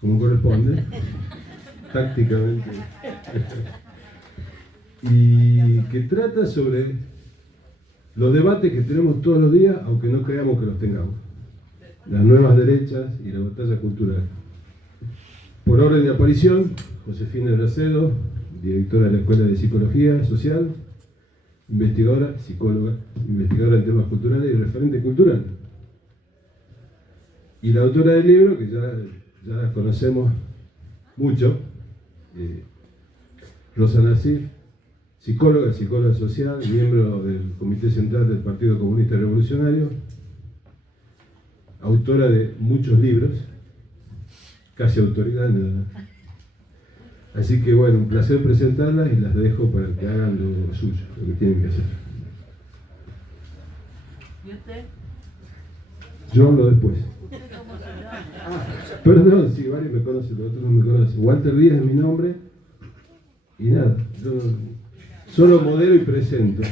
Como corresponde, tácticamente. Y que trata sobre los debates que tenemos todos los días, aunque no creamos que los tengamos. Las nuevas derechas y la batalla cultural. Por orden de aparición, Josefina Bracedo, directora de la Escuela de Psicología Social, investigadora, psicóloga, investigadora en temas culturales y referente cultural. Y la autora del libro, que ya la conocemos mucho, Rosa Nasif, psicóloga social, miembro del Comité Central del Partido Comunista Revolucionario, autora de muchos libros, casi autoridad en nada. Así que bueno, un placer presentarlas y las dejo para que hagan lo suyo, lo que tienen que hacer. ¿Y usted? Yo hablo después. ¿Usted cómo se llama? Perdón, si varios me conocen, los otros no me conocen. Walter Díaz es mi nombre y nada, yo solo modelo y presento.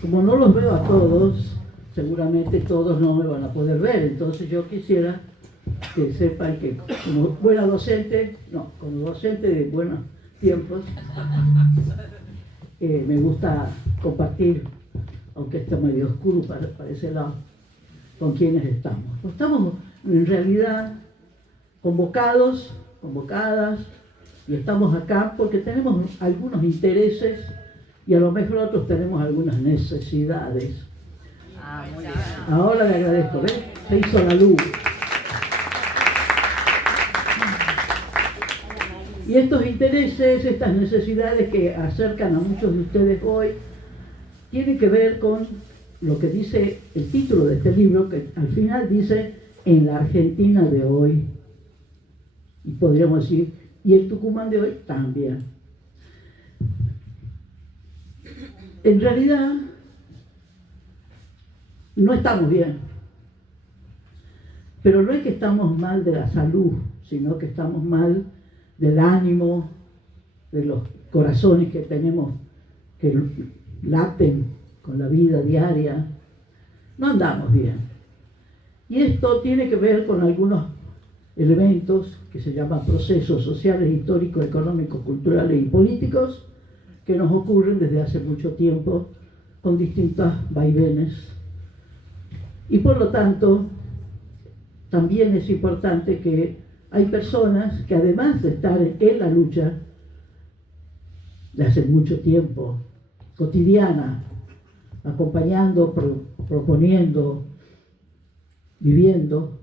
Como no los veo a todos, seguramente todos no me van a poder ver, entonces yo quisiera que sepan que como buena docente, como docente de buenos tiempos, me gusta compartir, aunque está medio oscuro para ese lado, con quienes estamos. Estamos en realidad convocadas, y estamos acá porque tenemos algunos intereses y a lo mejor otros tenemos algunas necesidades. Muy bien. Ahora le agradezco, ¿ves? Se hizo la luz. Y estos intereses, estas necesidades que acercan a muchos de ustedes hoy, tienen que ver con lo que dice el título de este libro, que al final dice, en la Argentina de hoy. Y podríamos decir, y el Tucumán de hoy también. En realidad, no estamos bien. Pero no es que estamos mal de la salud, sino que estamos mal del ánimo, de los corazones que tenemos, que laten con la vida diaria. No andamos bien. Y esto tiene que ver con algunos elementos que se llaman procesos sociales, históricos, económicos, culturales y políticos que nos ocurren desde hace mucho tiempo con distintos vaivenes. Y por lo tanto, también es importante que hay personas que además de estar en la lucha de hace mucho tiempo, cotidiana, acompañando, proponiendo, viviendo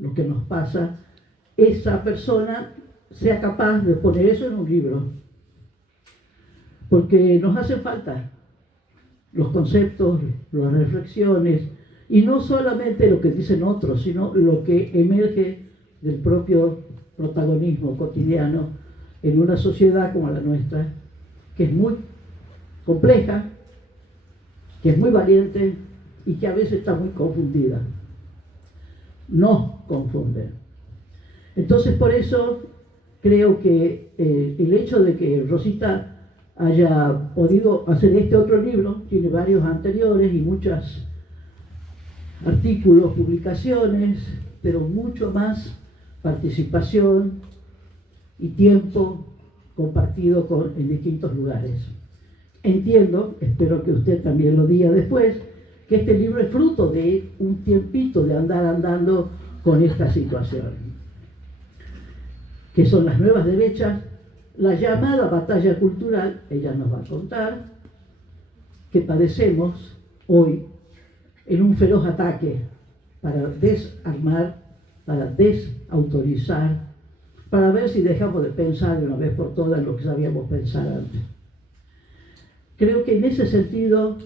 lo que nos pasa, esa persona sea capaz de poner eso en un libro. Porque nos hacen falta los conceptos, las reflexiones, y no solamente lo que dicen otros, sino lo que emerge del propio protagonismo cotidiano en una sociedad como la nuestra, que es muy compleja, que es muy valiente y que a veces está muy confundida. Nos confunden. Entonces, por eso creo que el hecho de que Rosita haya podido hacer este otro libro, tiene varios anteriores y muchos artículos, publicaciones, pero mucho más participación y tiempo compartido en distintos lugares. Entiendo, espero que usted también lo diga después, que este libro es fruto de un tiempito de andar andando con esta situación, que son las nuevas derechas, la llamada batalla cultural, ella nos va a contar, que padecemos hoy en un feroz ataque para desarmar, para desautorizar, para ver si dejamos de pensar de una vez por todas lo que sabíamos pensar antes. Creo que en ese sentido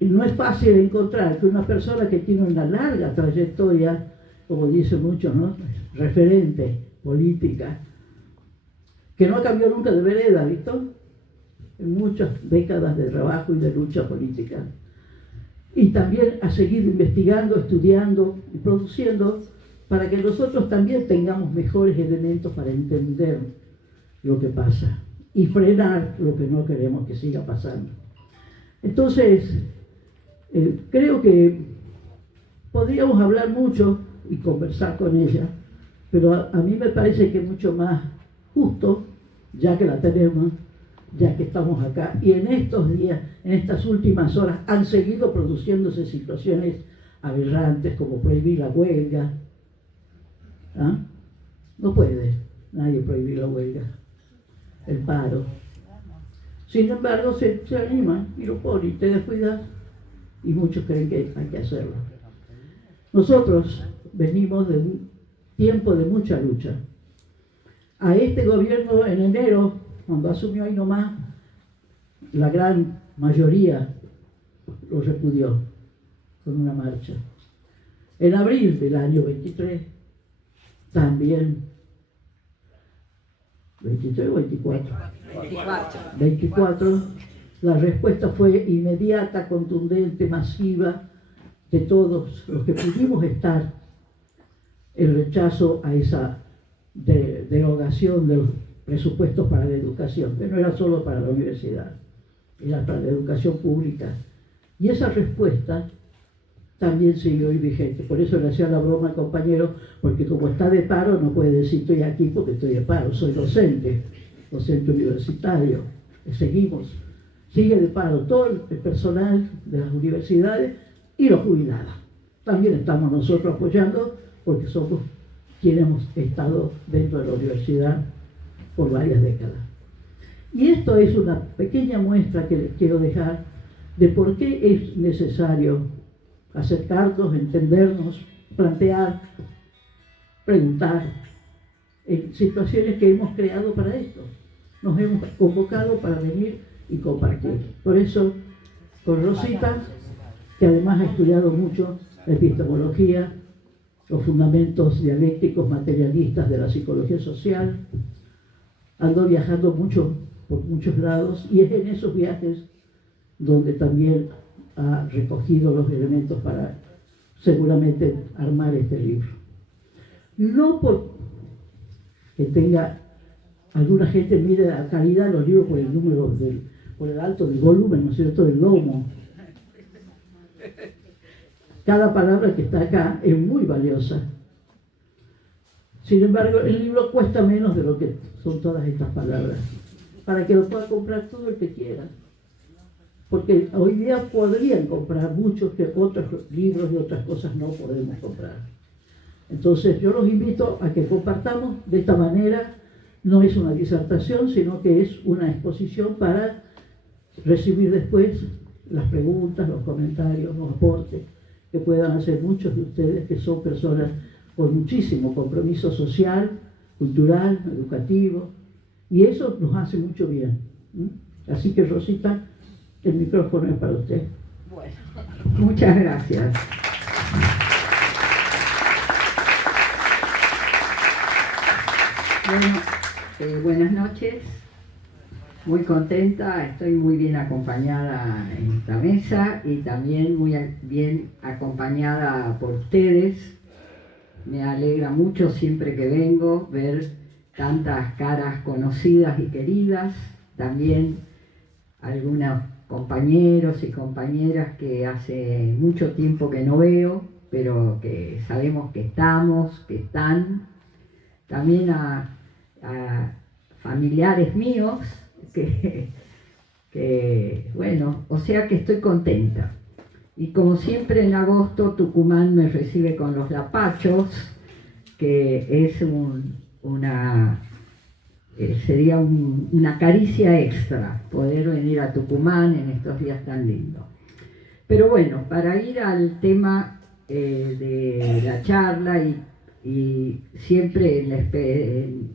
no es fácil encontrar que una persona que tiene una larga trayectoria, como dicen muchos, ¿no?, referente política, que no cambió nunca de vereda, ¿visto?, en muchas décadas de trabajo y de lucha política. Y también ha seguido investigando, estudiando y produciendo para que nosotros también tengamos mejores elementos para entender lo que pasa y frenar lo que no queremos que siga pasando. Entonces, Creo que podríamos hablar mucho y conversar con ella, pero a mí me parece que es mucho más justo, ya que la tenemos, ya que estamos acá, y en estos días, en estas últimas horas, han seguido produciéndose situaciones aberrantes como prohibir la huelga. ¿Ah? No puede nadie prohibir la huelga, el paro. Sin embargo, se animan y lo ponen, y te descuidas, y muchos creen que hay que hacerlo. Nosotros venimos de un tiempo de mucha lucha. A este gobierno en enero, cuando asumió ahí nomás, la gran mayoría lo repudió con una marcha. En abril del año 23, también, 23 o 24, 24, la respuesta fue inmediata, contundente, masiva, de todos los que pudimos estar, el rechazo a esa derogación de los presupuestos para la educación, que no era solo para la universidad, era para la educación pública. Y esa respuesta también siguió hoy vigente. Por eso le hacía la broma al compañero, porque como está de paro no puede decir estoy aquí porque estoy de paro, soy docente universitario, sigue de paro todo el personal de las universidades y los jubilados. También estamos nosotros apoyando porque somos quienes hemos estado dentro de la universidad por varias décadas. Y esto es una pequeña muestra que les quiero dejar de por qué es necesario acercarnos, entendernos, plantear, preguntar en situaciones que hemos creado para esto. Nos hemos convocado para venir y compartir. Por eso, con Rosita, que además ha estudiado mucho la epistemología, los fundamentos dialécticos materialistas de la psicología social, ando viajando mucho por muchos lados y es en esos viajes donde también ha recogido los elementos para seguramente armar este libro. No porque tenga alguna gente mire la calidad de los libros por el número, por el alto del volumen, ¿no es cierto?, del lomo. Cada palabra que está acá es muy valiosa. Sin embargo, el libro cuesta menos de lo que son todas estas palabras, para que lo pueda comprar todo el que quiera. Porque hoy día podrían comprar muchos que otros libros y otras cosas no podemos comprar. Entonces yo los invito a que compartamos de esta manera. No es una disertación, sino que es una exposición para recibir después las preguntas, los comentarios, los aportes que puedan hacer muchos de ustedes que son personas con muchísimo compromiso social, cultural, educativo, y eso nos hace mucho bien. Así que Rosita, el micrófono es para usted. Bueno, muchas gracias. Bueno, buenas noches. Muy contenta, estoy muy bien acompañada en esta mesa y también muy bien acompañada por ustedes. Me alegra mucho siempre que vengo ver tantas caras conocidas y queridas, también algunos compañeros y compañeras que hace mucho tiempo que no veo, pero que sabemos que estamos, que están. También a familiares míos, que bueno, o sea que estoy contenta. Y como siempre en agosto Tucumán me recibe con los lapachos, que es sería una caricia extra poder venir a Tucumán en estos días tan lindos. Pero bueno, para ir al tema de la charla y siempre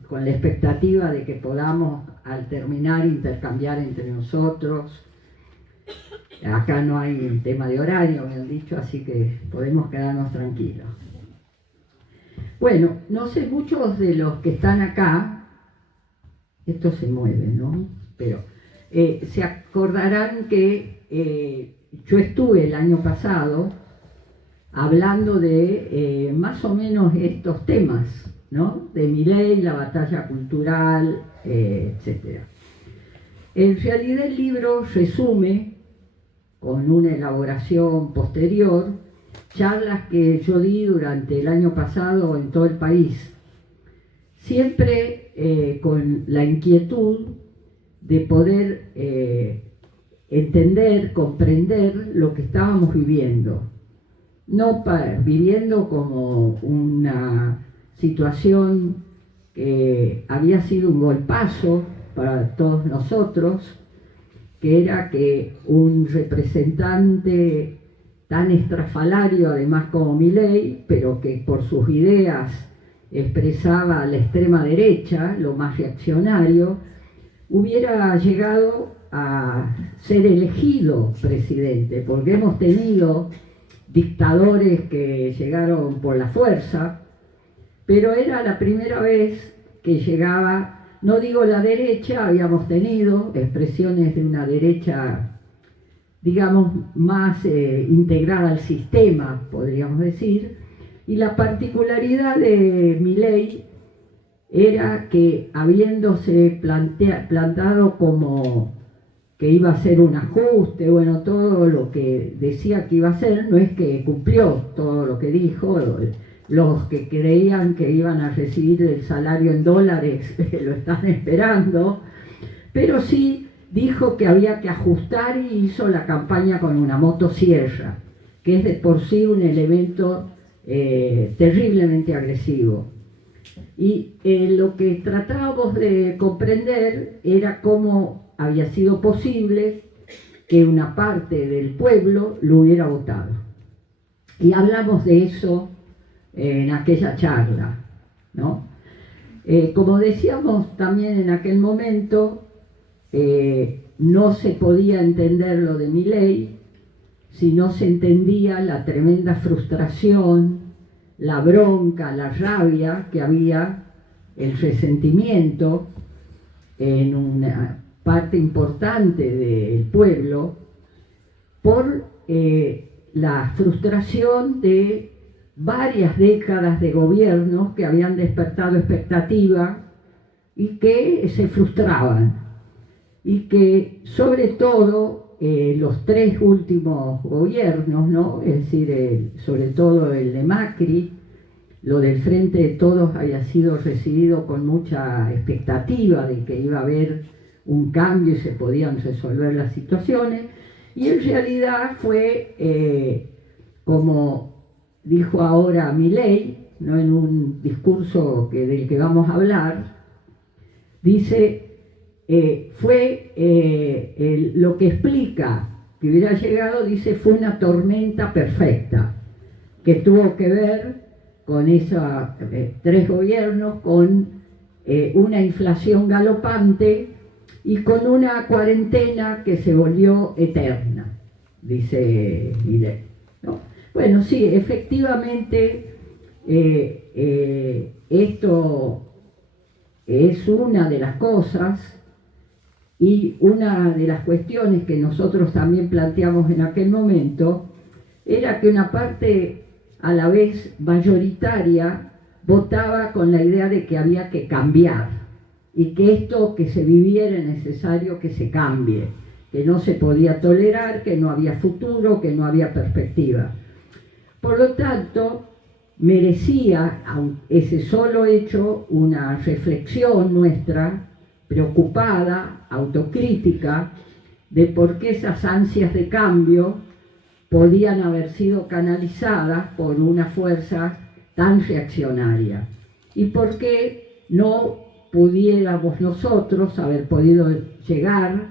con la expectativa de que podamos al terminar intercambiar entre nosotros. Acá no hay un tema de horario, me han dicho, así que podemos quedarnos tranquilos. Bueno, no sé, muchos de los que están acá, esto se mueve, ¿no? Pero se acordarán que yo estuve el año pasado hablando de más o menos estos temas, ¿no? De Milei, la batalla cultural, etc. En realidad el libro resume con una elaboración posterior, charlas que yo di durante el año pasado en todo el país, siempre con la inquietud de poder entender, comprender lo que estábamos viviendo, no viviendo como una situación que había sido un golpazo para todos nosotros, que era que un representante tan estrafalario además como Milei, pero que por sus ideas expresaba la extrema derecha, lo más reaccionario, hubiera llegado a ser elegido presidente, porque hemos tenido dictadores que llegaron por la fuerza, pero era la primera vez que llegaba, no digo la derecha, habíamos tenido expresiones de una derecha, digamos, más integrada al sistema, podríamos decir, y la particularidad de Milei era que habiéndose plantado como que iba a ser un ajuste, bueno, todo lo que decía que iba a hacer, no es que cumplió todo lo que dijo. Los que creían que iban a recibir el salario en dólares lo están esperando, pero sí dijo que había que ajustar y hizo la campaña con una motosierra, que es de por sí un elemento terriblemente agresivo. Y lo que tratábamos de comprender era cómo había sido posible que una parte del pueblo lo hubiera votado. Y hablamos de eso en aquella charla, ¿no? Como decíamos también en aquel momento, no se podía entender lo de Milei si no se entendía la tremenda frustración, la bronca, la rabia que había, el resentimiento en una parte importante del pueblo por la frustración de varias décadas de gobiernos que habían despertado expectativa y que se frustraban, y que sobre todo los tres últimos gobiernos, ¿no? Es decir, sobre todo el de Macri, lo del Frente de Todos había sido recibido con mucha expectativa de que iba a haber un cambio y se podían resolver las situaciones, y en realidad fue como dijo ahora Milei, ¿no? En un discurso del que vamos a hablar, dice, lo que explica que hubiera llegado, dice, fue una tormenta perfecta, que tuvo que ver con esos tres gobiernos, con una inflación galopante y con una cuarentena que se volvió eterna, dice Milei, ¿no? Bueno, sí, efectivamente esto es una de las cosas, y una de las cuestiones que nosotros también planteamos en aquel momento era que una parte a la vez mayoritaria votaba con la idea de que había que cambiar y que esto que se viviera es necesario que se cambie, que no se podía tolerar, que no había futuro, que no había perspectiva. Por lo tanto, merecía ese solo hecho una reflexión nuestra, preocupada, autocrítica, de por qué esas ansias de cambio podían haber sido canalizadas por una fuerza tan reaccionaria, y por qué no pudiéramos nosotros haber podido llegar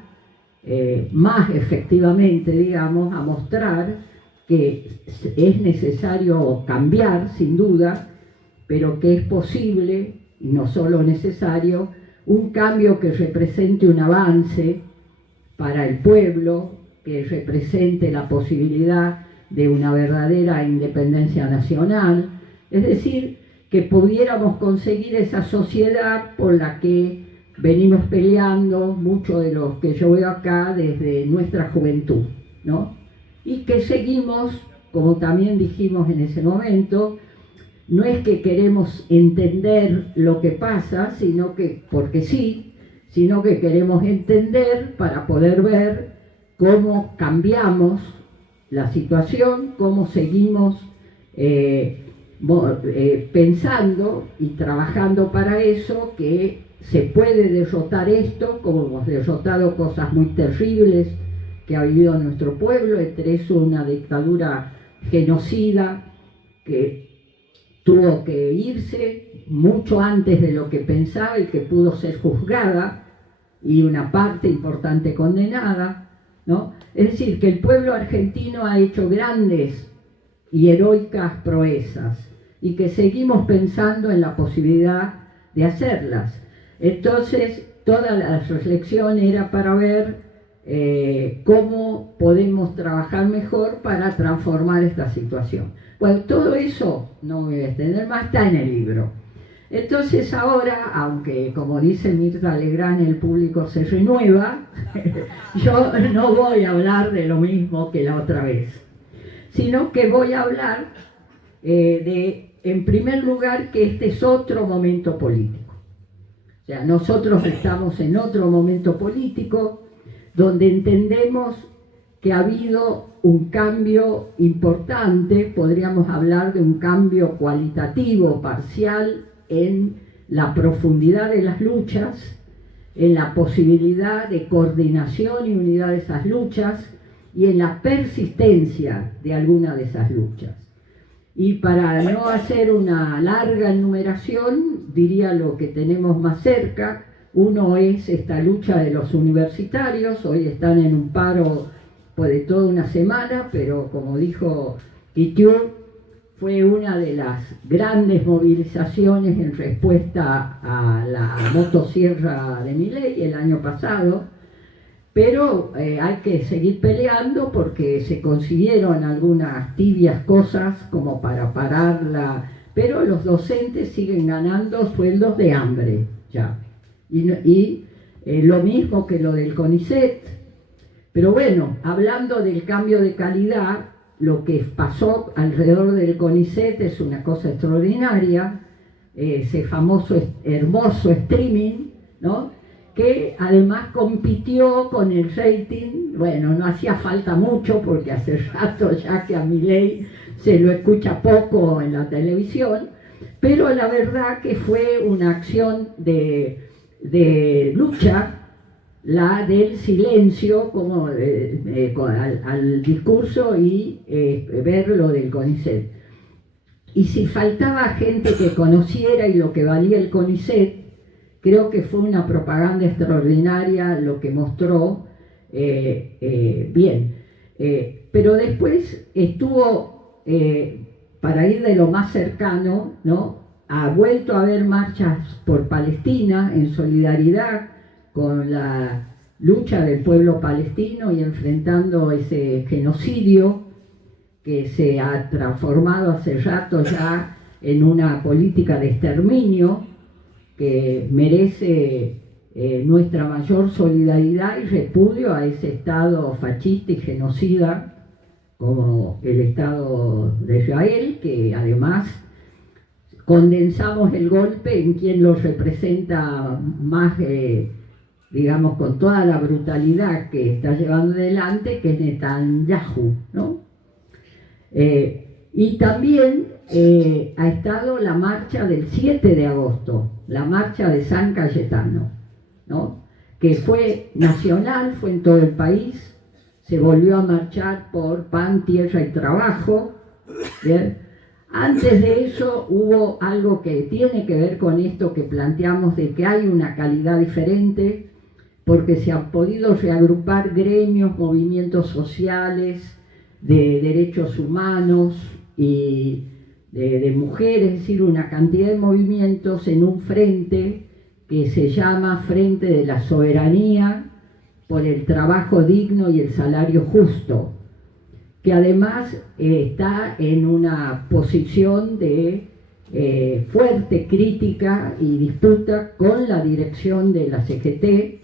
más efectivamente, digamos, a mostrar que es necesario cambiar, sin duda, pero que es posible, y no solo necesario, un cambio que represente un avance para el pueblo, que represente la posibilidad de una verdadera independencia nacional, es decir, que pudiéramos conseguir esa sociedad por la que venimos peleando muchos de los que yo veo acá desde nuestra juventud, ¿no? Y que seguimos, como también dijimos en ese momento, no es que queremos entender lo que pasa, sino que, porque sí, sino que queremos entender para poder ver cómo cambiamos la situación, cómo seguimos pensando y trabajando para eso, que se puede derrotar esto, como hemos derrotado cosas muy terribles que ha vivido nuestro pueblo, entre eso una dictadura genocida que tuvo que irse mucho antes de lo que pensaba y que pudo ser juzgada y una parte importante condenada, ¿no? Es decir, que el pueblo argentino ha hecho grandes y heroicas proezas y que seguimos pensando en la posibilidad de hacerlas. Entonces, toda la reflexión era para ver cómo podemos trabajar mejor para transformar esta situación. Bueno, todo eso, no me voy a extender más, está en el libro. Entonces ahora, aunque como dice Mirta Legrand, el público se renueva, yo no voy a hablar de lo mismo que la otra vez, sino que voy a hablar en primer lugar, que este es otro momento político. O sea, nosotros estamos en otro momento político donde entendemos que ha habido un cambio importante, podríamos hablar de un cambio cualitativo, parcial, en la profundidad de las luchas, en la posibilidad de coordinación y unidad de esas luchas y en la persistencia de alguna de esas luchas. Y para no hacer una larga enumeración, diría lo que tenemos más cerca. Uno es esta lucha de los universitarios, hoy están en un paro pues, de toda una semana, pero como dijo Couture, fue una de las grandes movilizaciones en respuesta a la motosierra de Milei el año pasado, pero hay que seguir peleando porque se consiguieron algunas tibias cosas como para pararla, pero los docentes siguen ganando sueldos de hambre ya. Y lo mismo que lo del CONICET. Pero bueno, hablando del cambio de calidad, lo que pasó alrededor del CONICET es una cosa extraordinaria, ese famoso, hermoso streaming, ¿no? Que además compitió con el rating. Bueno, no hacía falta mucho porque hace rato ya que a Milei se lo escucha poco en la televisión, pero la verdad que fue una acción de lucha, la del silencio como al discurso y ver lo del CONICET. Y si faltaba gente que conociera y lo que valía el CONICET, creo que fue una propaganda extraordinaria lo que mostró bien. Pero después estuvo, para ir de lo más cercano, ¿no? Ha vuelto a haber marchas por Palestina en solidaridad con la lucha del pueblo palestino y enfrentando ese genocidio que se ha transformado hace rato ya en una política de exterminio que merece nuestra mayor solidaridad y repudio a ese Estado fascista y genocida como el Estado de Israel, que además condensamos el golpe en quien lo representa más, digamos, con toda la brutalidad que está llevando adelante, que es Netanyahu, ¿no? Y también ha estado la marcha del 7 de agosto, la marcha de San Cayetano, ¿no? Que fue nacional, fue en todo el país, se volvió a marchar por pan, tierra y trabajo, ¿bien? Antes de eso hubo algo que tiene que ver con esto que planteamos de que hay una calidad diferente, porque se han podido reagrupar gremios, movimientos sociales, de derechos humanos y de mujeres, es decir, una cantidad de movimientos en un frente que se llama Frente de la Soberanía por el Trabajo Digno y el Salario Justo, que además está en una posición de fuerte crítica y disputa con la dirección de la CGT,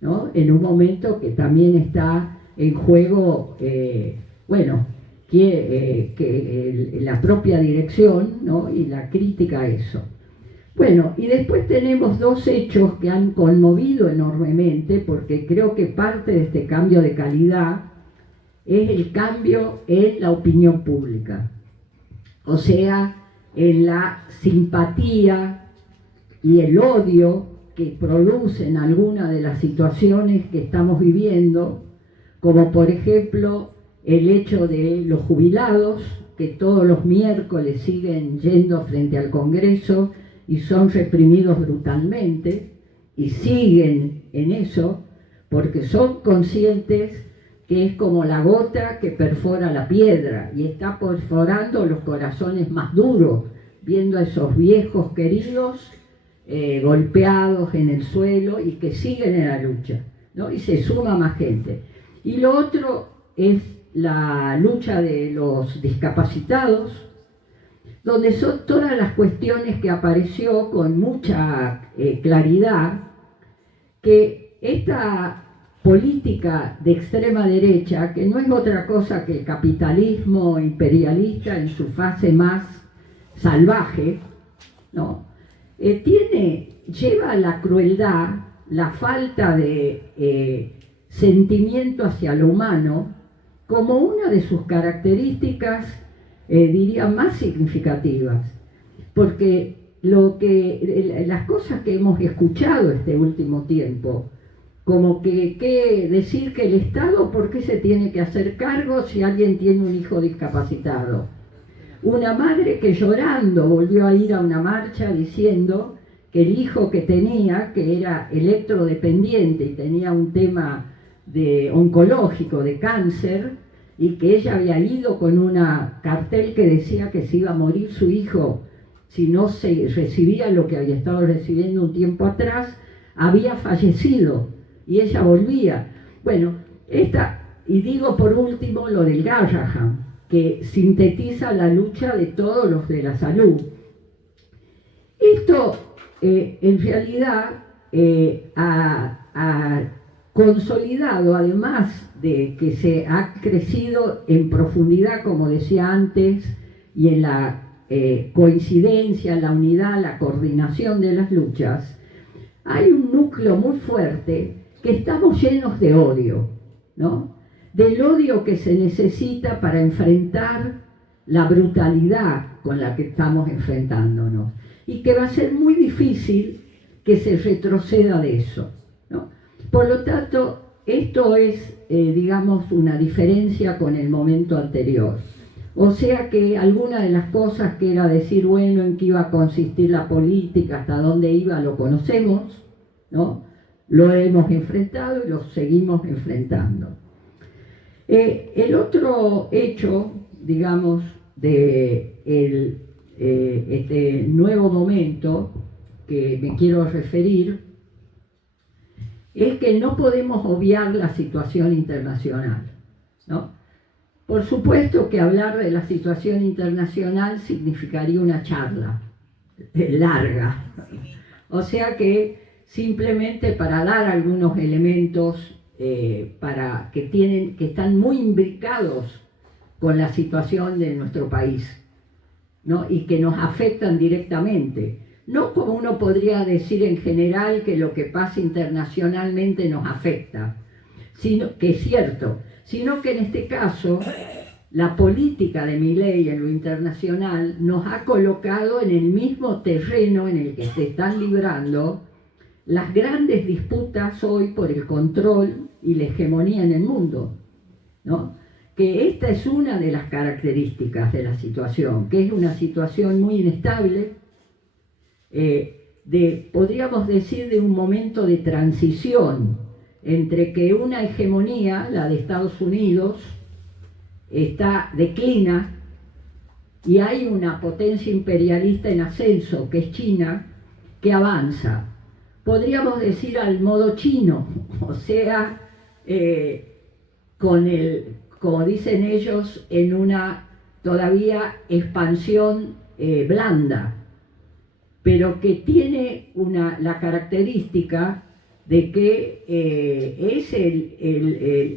¿no? En un momento que también está en juego, la propia dirección, ¿no? Y la crítica a eso. Bueno, y después tenemos dos hechos que han conmovido enormemente, porque creo que parte de este cambio de calidad es el cambio en la opinión pública, o sea, en la simpatía y el odio que producen algunas de las situaciones que estamos viviendo, como por ejemplo el hecho de los jubilados, que todos los miércoles siguen yendo frente al Congreso y son reprimidos brutalmente, y siguen en eso, porque son conscientes que es como la gota que perfora la piedra, y está perforando los corazones más duros, viendo a esos viejos queridos golpeados en el suelo y que siguen en la lucha, ¿no? Y se suma más gente. Y lo otro es la lucha de los discapacitados, donde son todas las cuestiones que apareció con mucha claridad, que esta política de extrema derecha, que no es otra cosa que el capitalismo imperialista en su fase más salvaje, ¿no? Lleva la crueldad, la falta de sentimiento hacia lo humano, como una de sus características, diría, más significativas. Porque las cosas que hemos escuchado este último tiempo, como que decir que el Estado, ¿por qué se tiene que hacer cargo si alguien tiene un hijo discapacitado? Una madre que llorando volvió a ir a una marcha diciendo que el hijo que tenía, que era electrodependiente y tenía un tema oncológico, de cáncer, y que ella había ido con una cartel que decía que se iba a morir su hijo si no se recibía lo que había estado recibiendo un tiempo atrás, había fallecido, y ella volvía. Bueno, y digo por último lo del Garrahan, que sintetiza la lucha de todos los de la salud. Esto en realidad ha consolidado, además de que se ha crecido en profundidad, como decía antes, y en la coincidencia, la unidad, la coordinación de las luchas, hay un núcleo muy fuerte que estamos llenos de odio, ¿no? Del odio que se necesita para enfrentar la brutalidad con la que estamos enfrentándonos, y que va a ser muy difícil que se retroceda de eso, ¿no? Por lo tanto, esto es, digamos, una diferencia con el momento anterior. O sea que alguna de las cosas que era decir, bueno, en qué iba a consistir la política, hasta dónde iba, lo conocemos, ¿no? Lo hemos enfrentado y lo seguimos enfrentando. El otro hecho, digamos, de este nuevo momento que me quiero referir, es que no podemos obviar la situación internacional, ¿no? Por supuesto que hablar de la situación internacional significaría una charla larga, o sea que simplemente para dar algunos elementos que están muy imbricados con la situación de nuestro país, ¿no? Y que nos afectan directamente. No como uno podría decir en general que lo que pasa internacionalmente nos afecta, sino que es cierto, sino que en este caso la política de Milei en lo internacional nos ha colocado en el mismo terreno en el que se están librando las grandes disputas hoy por el control y la hegemonía en el mundo, ¿no? Que esta es una de las características de la situación, que es una situación muy inestable, podríamos decir, de un momento de transición entre que una hegemonía, la de Estados Unidos, declina, y hay una potencia imperialista en ascenso, que es China, que avanza. Podríamos decir al modo chino, o sea, como dicen ellos, en una todavía expansión blanda, pero que tiene la característica de que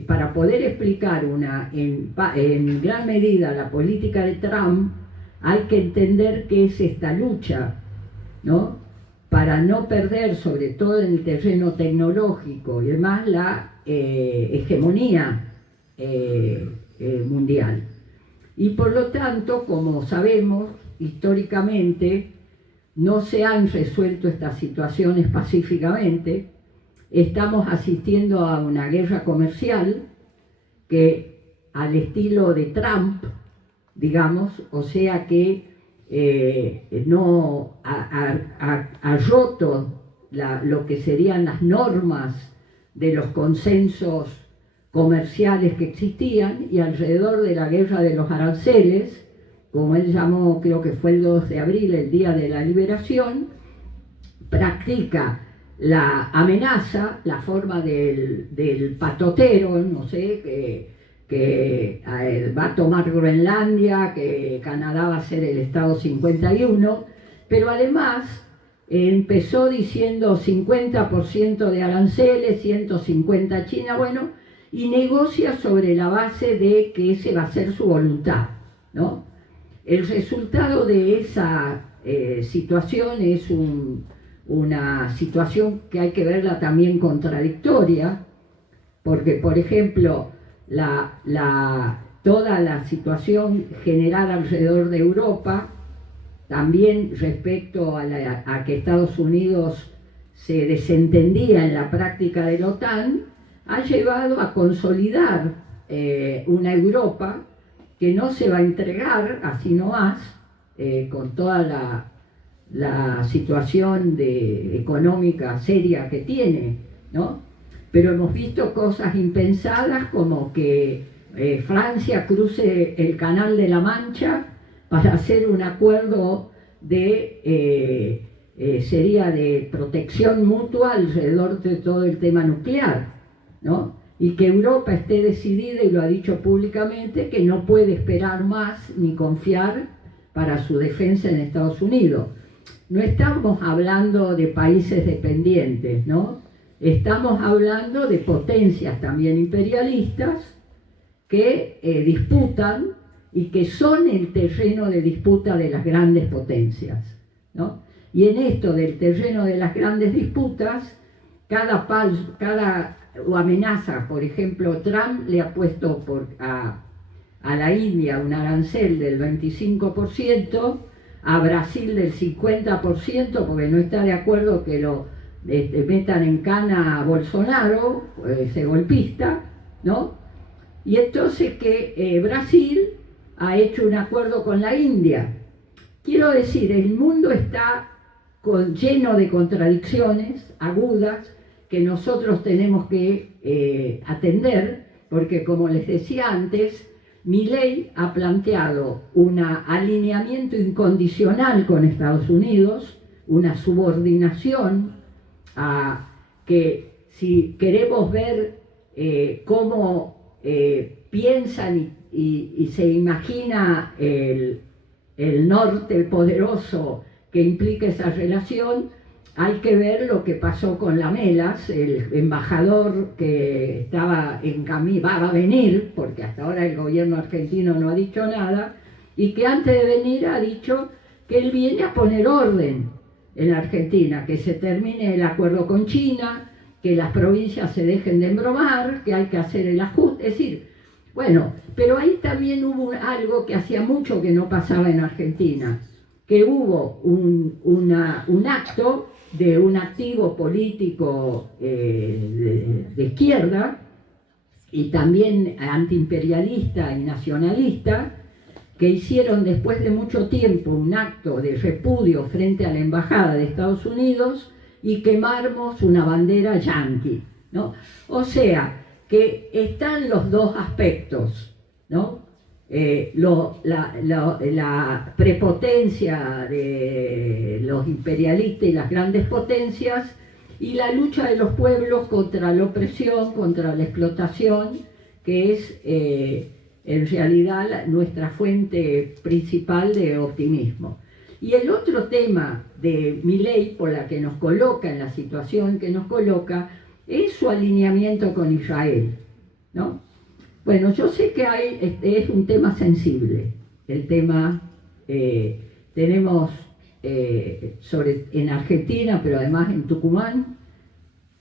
para poder explicar en gran medida la política de Trump, hay que entender que es esta lucha, ¿no? para no perder, sobre todo en el terreno tecnológico y demás, la hegemonía mundial. Y por lo tanto, como sabemos, históricamente no se han resuelto estas situaciones pacíficamente. Estamos asistiendo a una guerra comercial que, al estilo de Trump, digamos, o sea que no ha roto lo que serían las normas de los consensos comerciales que existían, y alrededor de la guerra de los aranceles, como él llamó, creo que fue el 2 de abril, el Día de la Liberación, practica la amenaza, la forma del patotero, no sé, que va a tomar Groenlandia, que Canadá va a ser el Estado 51, pero además empezó diciendo 50% de aranceles, 150 China, bueno, y negocia sobre la base de que ese va a ser su voluntad, ¿no? El resultado de esa situación es una situación que hay que verla también contradictoria, porque, por ejemplo, toda la situación general alrededor de Europa, también respecto a que Estados Unidos se desentendía en la práctica de la OTAN, ha llevado a consolidar una Europa que no se va a entregar así nomás, con toda la situación económica seria que tiene, ¿no? Pero hemos visto cosas impensadas, como que Francia cruce el Canal de la Mancha para hacer un acuerdo sería de protección mutua alrededor de todo el tema nuclear, ¿no? Y que Europa esté decidida, y lo ha dicho públicamente, que no puede esperar más ni confiar para su defensa en Estados Unidos. No estamos hablando de países dependientes, ¿no? Estamos hablando de potencias también imperialistas que disputan y que son el terreno de disputa de las grandes potencias, ¿no? Y en esto del terreno de las grandes disputas, cada amenaza, por ejemplo, Trump le ha puesto a la India un arancel del 25%, a Brasil del 50%, porque no está de acuerdo que lo metan en cana a Bolsonaro, ese golpista, ¿no? Y entonces que Brasil ha hecho un acuerdo con la India. Quiero decir, el mundo está lleno de contradicciones agudas que nosotros tenemos que atender, porque, como les decía antes, Milei ha planteado un alineamiento incondicional con Estados Unidos, una subordinación que, si queremos ver cómo piensan y se imagina el norte poderoso que implica esa relación, hay que ver lo que pasó con Lamelas, el embajador que estaba en camino, va a venir, porque hasta ahora el gobierno argentino no ha dicho nada, y que antes de venir ha dicho que él viene a poner orden en la Argentina, que se termine el acuerdo con China, que las provincias se dejen de embromar, que hay que hacer el ajuste, es decir, bueno, pero ahí también hubo algo que hacía mucho que no pasaba en Argentina, que hubo un acto de un activo político de izquierda y también antiimperialista y nacionalista, que hicieron después de mucho tiempo un acto de repudio frente a la embajada de Estados Unidos y quemamos una bandera yanqui, ¿no? O sea, que están los dos aspectos, ¿no? La prepotencia de los imperialistas y las grandes potencias, y la lucha de los pueblos contra la opresión, contra la explotación, que es en realidad nuestra fuente principal de optimismo. Y el otro tema de Milei, por la que nos coloca en la situación que nos coloca, es su alineamiento con Israel, ¿no? Bueno, yo sé que es un tema sensible, el tema, tenemos en Argentina, pero además en Tucumán,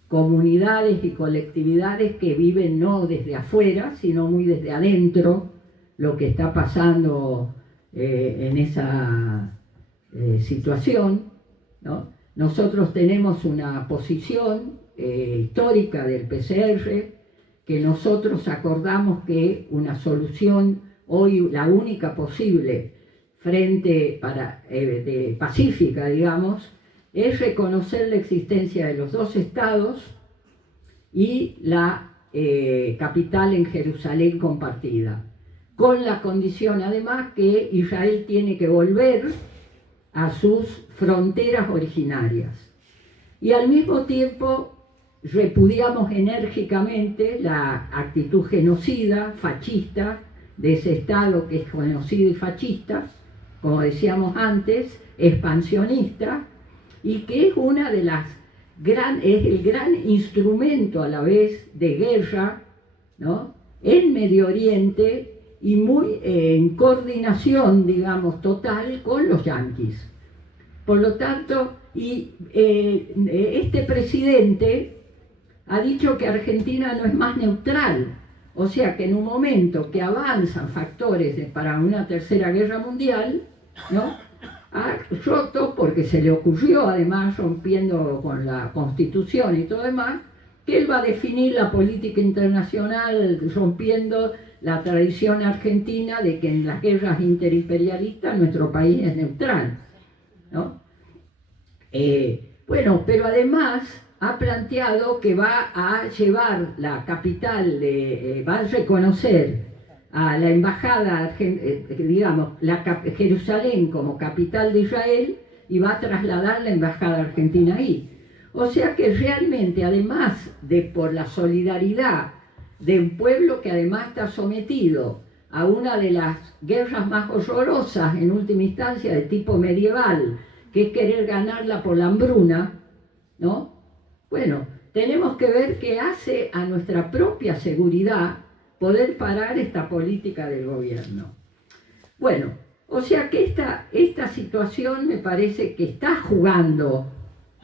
comunidades y colectividades que viven no desde afuera, sino muy desde adentro, lo que está pasando en esa situación, ¿no? Nosotros tenemos una posición histórica del PCR, que nosotros acordamos que una solución hoy, la única posible, pacífica, digamos, es reconocer la existencia de los dos estados y la capital en Jerusalén compartida, con la condición además que Israel tiene que volver a sus fronteras originarias. Y al mismo tiempo repudiamos enérgicamente la actitud genocida, fascista, de ese Estado que es genocido y fascista, como decíamos antes, expansionista, y que es una de las es el gran instrumento a la vez de guerra, ¿no?, en Medio Oriente, y muy en coordinación, digamos, total con los yanquis. Por lo tanto, este presidente ha dicho que Argentina no es más neutral, o sea que en un momento que avanzan factores para una tercera guerra mundial, ¿no?, ha roto, porque se le ocurrió además rompiendo con la Constitución y todo demás, que él va a definir la política internacional rompiendo la tradición argentina de que en las guerras interimperialistas nuestro país es neutral, ¿no? Bueno, pero además ha planteado que va a llevar la capital, va a reconocer a la embajada, digamos, Jerusalén como capital de Israel, y va a trasladar la embajada argentina ahí. O sea que realmente, además de por la solidaridad de un pueblo que además está sometido a una de las guerras más horrorosas en última instancia de tipo medieval, que es querer ganarla por la hambruna, ¿no? Bueno, tenemos que ver qué hace a nuestra propia seguridad poder parar esta política del gobierno. Bueno, o sea que esta situación me parece que está jugando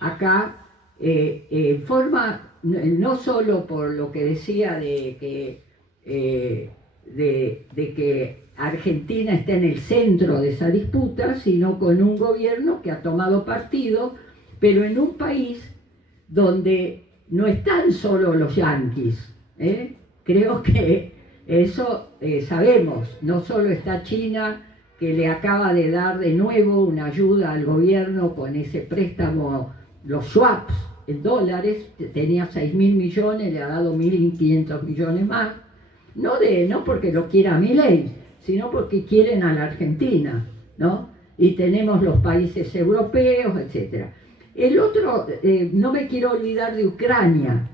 acá en forma, no solo por lo que decía de que Argentina está en el centro de esa disputa, sino con un gobierno que ha tomado partido, pero en un país donde no están solo los yanquis, creo que eso sabemos, no solo está China, que le acaba de dar de nuevo una ayuda al gobierno con ese préstamo, los swaps en dólares, tenía 6.000 millones, le ha dado 1.500 millones más, no porque lo quiera Milei, sino porque quieren a la Argentina, ¿no? Y tenemos los países europeos, etc. El otro, no me quiero olvidar de Ucrania,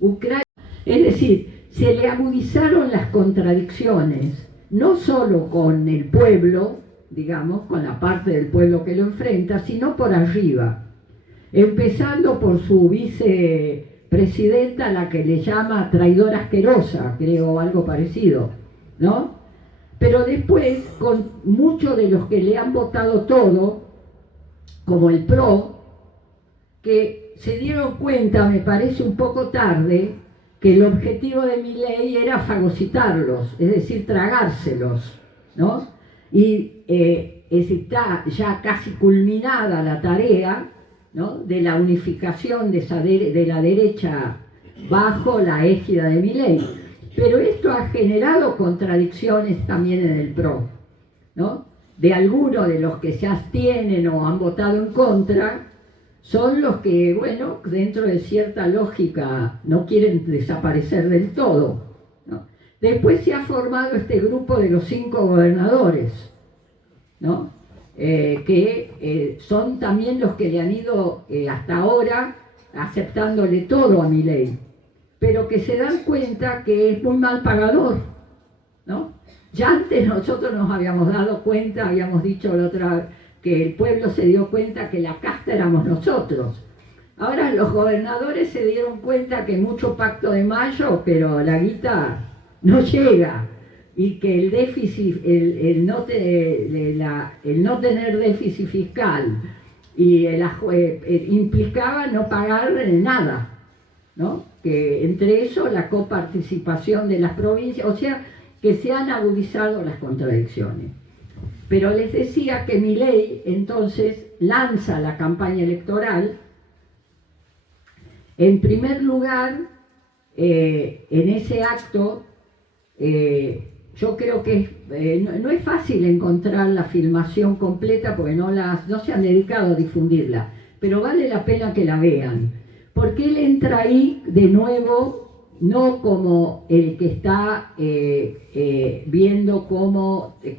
Ucrania, es decir, se le agudizaron las contradicciones, no solo con el pueblo, digamos, con la parte del pueblo que lo enfrenta, sino por arriba, empezando por su vicepresidenta, la que le llama traidora asquerosa, creo, algo parecido, ¿no? Pero después, con muchos de los que le han votado todo, como el PRO, que se dieron cuenta, me parece un poco tarde, que el objetivo de Milei era fagocitarlos, es decir, tragárselos, ¿no? Y está ya casi culminada la tarea, ¿no?, de la unificación de la derecha bajo la égida de Milei. Pero esto ha generado contradicciones también en el PRO, ¿no? De algunos de los que se abstienen o han votado en contra, son los que, bueno, dentro de cierta lógica no quieren desaparecer del todo, ¿no? Después se ha formado este grupo de los 5 gobernadores, ¿no?, que son también los que le han ido hasta ahora aceptándole todo a Milei, pero que se dan cuenta que es muy mal pagador, ¿no? Ya antes nosotros nos habíamos dado cuenta, habíamos dicho la otra que el pueblo se dio cuenta que la casta éramos nosotros. Ahora los gobernadores se dieron cuenta que mucho pacto de mayo, pero la guita no llega. y que el déficit, el no tener déficit fiscal y implicaba no pagar nada, ¿no? Que entre eso la coparticipación de las provincias, o sea, que se han agudizado las contradicciones. Pero les decía que Milei entonces lanza la campaña electoral, en primer lugar, en ese acto, yo creo que no es fácil encontrar la filmación completa porque no se han dedicado a difundirla, pero vale la pena que la vean, porque él entra ahí de nuevo, no como el que está viendo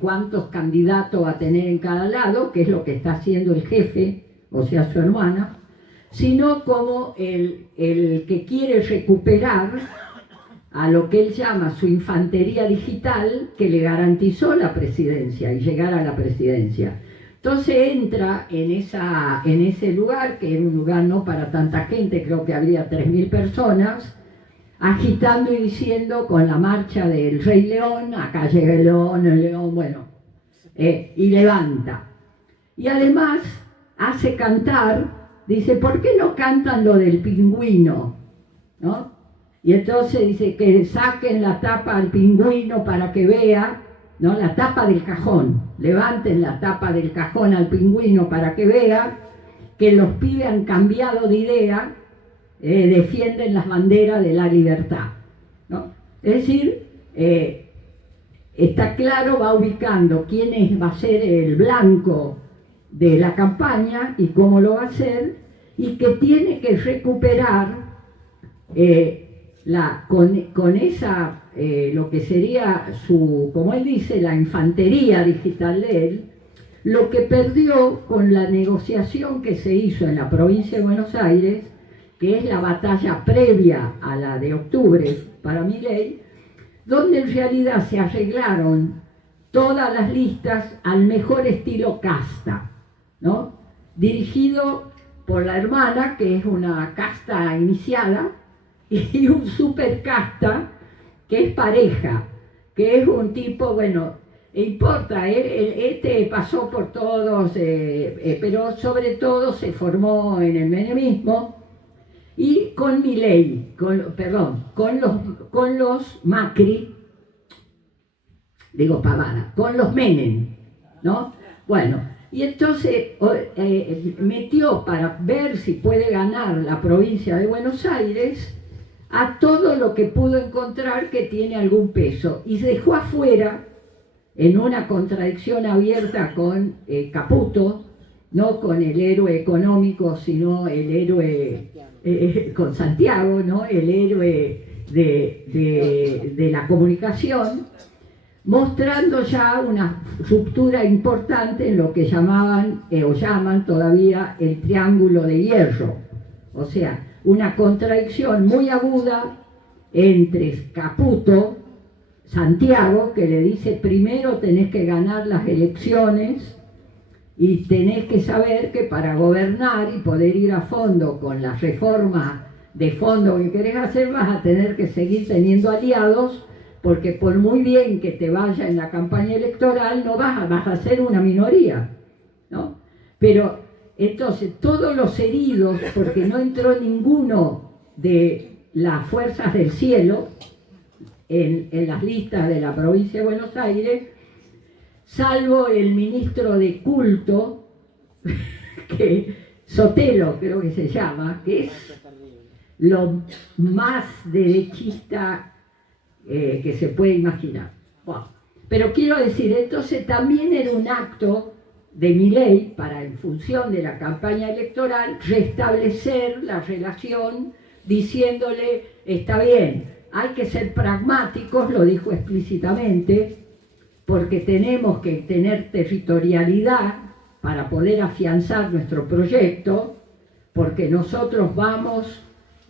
cuántos candidatos va a tener en cada lado, que es lo que está haciendo el jefe, o sea, su hermana, sino como el que quiere recuperar a lo que él llama su infantería digital, que le garantizó la presidencia y llegar a la presidencia. Entonces entra en ese lugar, que era un lugar no para tanta gente, creo que habría 3.000 personas, agitando y diciendo con la marcha del Rey León, acá llega el león, bueno, y levanta. Y además hace cantar, dice, ¿por qué no cantan lo del pingüino? ¿No? Y entonces dice que saquen la tapa al pingüino para que vea, ¿no? La tapa del cajón, levanten la tapa del cajón al pingüino para que vea que los pibes han cambiado de idea, defienden las banderas de la libertad, ¿no? Es decir, está claro, va ubicando quién va a ser el blanco de la campaña y cómo lo va a hacer, y que tiene que recuperar con esa, lo que sería como él dice, la infantería digital de él, lo que perdió con la negociación que se hizo en la provincia de Buenos Aires, que es la batalla previa a la de octubre para Milei, donde en realidad se arreglaron todas las listas al mejor estilo casta, ¿no? Dirigido por la hermana, que es una casta iniciada, y un super casta, que es pareja, que es un tipo, bueno, importa, este pasó por todos, pero sobre todo se formó en el menemismo, y con Milei, con los Macri, digo pavada, con los Menem, ¿no? Bueno, y entonces metió para ver si puede ganar la provincia de Buenos Aires a todo lo que pudo encontrar que tiene algún peso, y dejó afuera, en una contradicción abierta con Caputo, no con el héroe económico, sino el héroe con Santiago, ¿no? El héroe de la comunicación, mostrando ya una ruptura importante en lo que llamaban o llaman todavía el triángulo de hierro, o sea, una contradicción muy aguda entre Caputo, Santiago, que le dice primero tenés que ganar las elecciones y tenés que saber que para gobernar y poder ir a fondo con las reformas de fondo que querés hacer vas a tener que seguir teniendo aliados, porque por muy bien que te vaya en la campaña electoral no vas a ser una minoría, ¿no? Pero entonces todos los heridos, porque no entró ninguno de las fuerzas del cielo en las listas de la provincia de Buenos Aires, salvo el ministro de culto, que Sotelo creo que se llama, que es lo más derechista que se puede imaginar. Bueno, pero quiero decir, entonces también era un acto de Milei para, en función de la campaña electoral, restablecer la relación diciéndole, está bien, hay que ser pragmáticos, lo dijo explícitamente, porque tenemos que tener territorialidad para poder afianzar nuestro proyecto, porque nosotros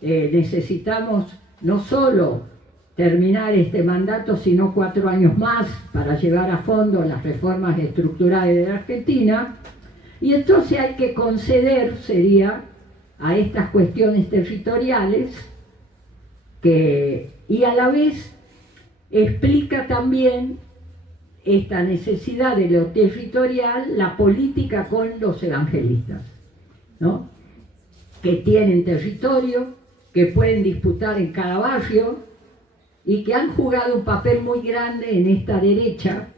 necesitamos no solo terminar este mandato, sino 4 años más para llevar a fondo las reformas estructurales de la Argentina, y entonces hay que conceder, sería, a estas cuestiones territoriales, y a la vez explica también esta necesidad de lo territorial, la política con los evangelistas, ¿no? Que tienen territorio, que pueden disputar en cada barrio y que han jugado un papel muy grande en esta derecha,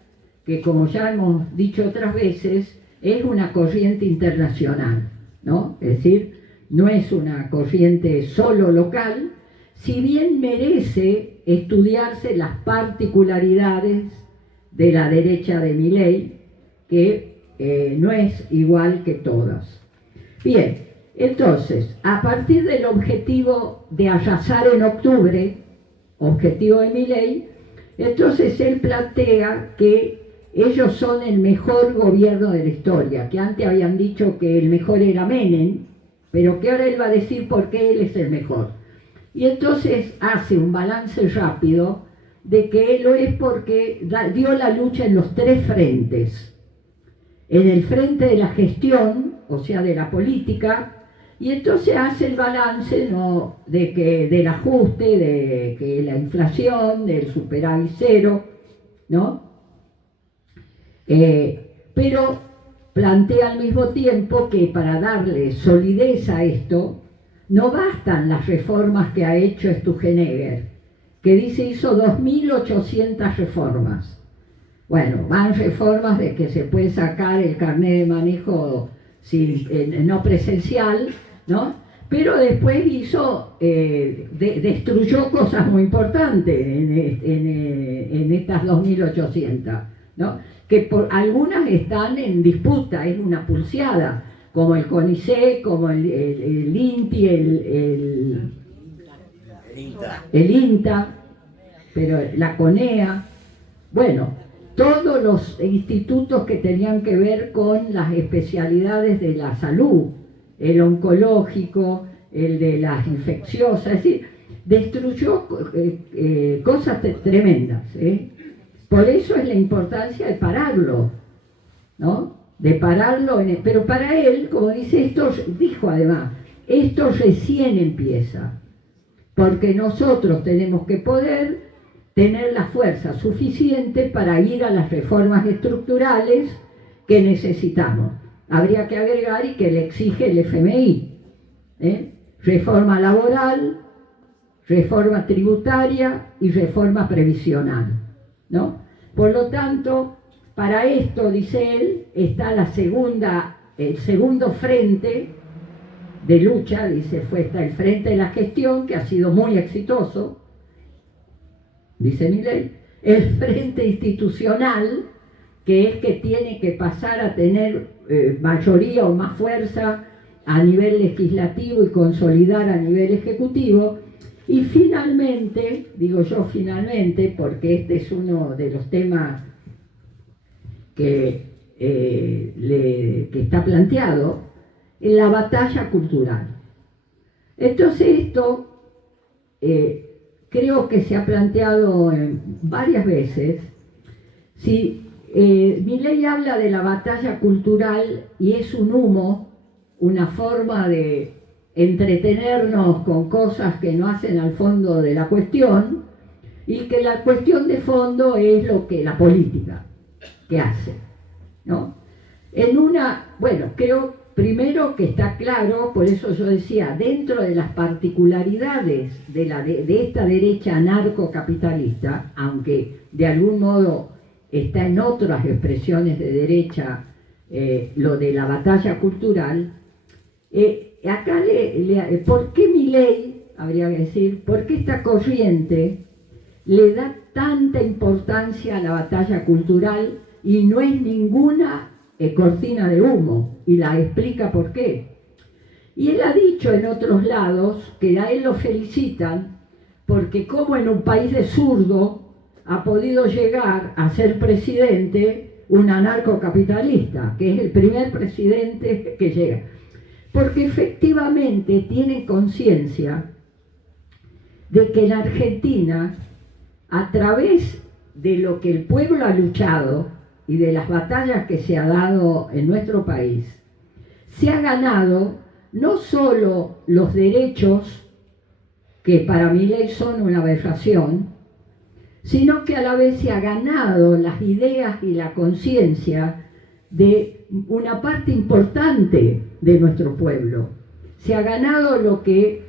que como ya hemos dicho otras veces, es una corriente internacional, ¿no? Es decir, no es una corriente solo local, si bien merece estudiarse las particularidades de la derecha de Milei, que no es igual que todas. Bien, entonces, a partir del objetivo de arrasar en octubre, objetivo de Milei, entonces él plantea que ellos son el mejor gobierno de la historia, que antes habían dicho que el mejor era Menem, pero que ahora él va a decir por qué él es el mejor. Y entonces hace un balance rápido de que él lo es porque dio la lucha en los tres frentes. En el frente de la gestión, o sea, de la política, y entonces hace el balance, ¿no?, del ajuste, de que la inflación, del superávit cero, ¿no? Pero plantea al mismo tiempo que para darle solidez a esto, no bastan las reformas que ha hecho Sturzenegger, que dice hizo 2.800 reformas. Bueno, van reformas de que se puede sacar el carnet de manejo no presencial, ¿no? Pero después destruyó cosas muy importantes en estas 2.800, ¿no? Que algunas están en disputa, es una pulseada, como el CONICET, como el INTI, el INTA, pero la CONEA, bueno, todos los institutos que tenían que ver con las especialidades de la salud, el oncológico, el de las infecciosas, es decir, destruyó cosas tremendas, ¿eh? Por eso es la importancia de pararlo, ¿no? De pararlo, pero para él, como dice, dijo además, esto recién empieza, porque nosotros tenemos que poder tener la fuerza suficiente para ir a las reformas estructurales que necesitamos. Habría que agregar y que le exige el FMI, ¿eh? Reforma laboral, reforma tributaria y reforma previsional, ¿no? Por lo tanto, para esto, dice él, está el segundo frente de lucha, dice, está el frente de la gestión, que ha sido muy exitoso, dice Milei, el frente institucional, que es que tiene que pasar a tener mayoría o más fuerza a nivel legislativo y consolidar a nivel ejecutivo. Y finalmente, digo yo finalmente, porque este es uno de los temas que está planteado, en la batalla cultural. Entonces esto creo que se ha planteado varias veces. Si Milei habla de la batalla cultural y es un humo, una forma de entretenernos con cosas que no hacen al fondo de la cuestión, y que la cuestión de fondo es lo que la política que hace, ¿no? Bueno, creo primero que está claro, por eso yo decía, dentro de las particularidades de esta derecha anarcocapitalista, aunque de algún modo está en otras expresiones de derecha, lo de la batalla cultural, acá ¿por qué Milei, habría que decir, por qué esta corriente le da tanta importancia a la batalla cultural y no es ninguna cortina de humo? Y la explica por qué. Y él ha dicho en otros lados que a él lo felicitan porque como en un país de zurdo ha podido llegar a ser presidente un anarcocapitalista, que es el primer presidente que llega. Porque efectivamente tienen conciencia de que en Argentina, a través de lo que el pueblo ha luchado y de las batallas que se ha dado en nuestro país, se ha ganado no solo los derechos, que para Milei son una aberración, sino que a la vez se ha ganado las ideas y la conciencia de una parte importante de nuestro pueblo. Se ha ganado lo que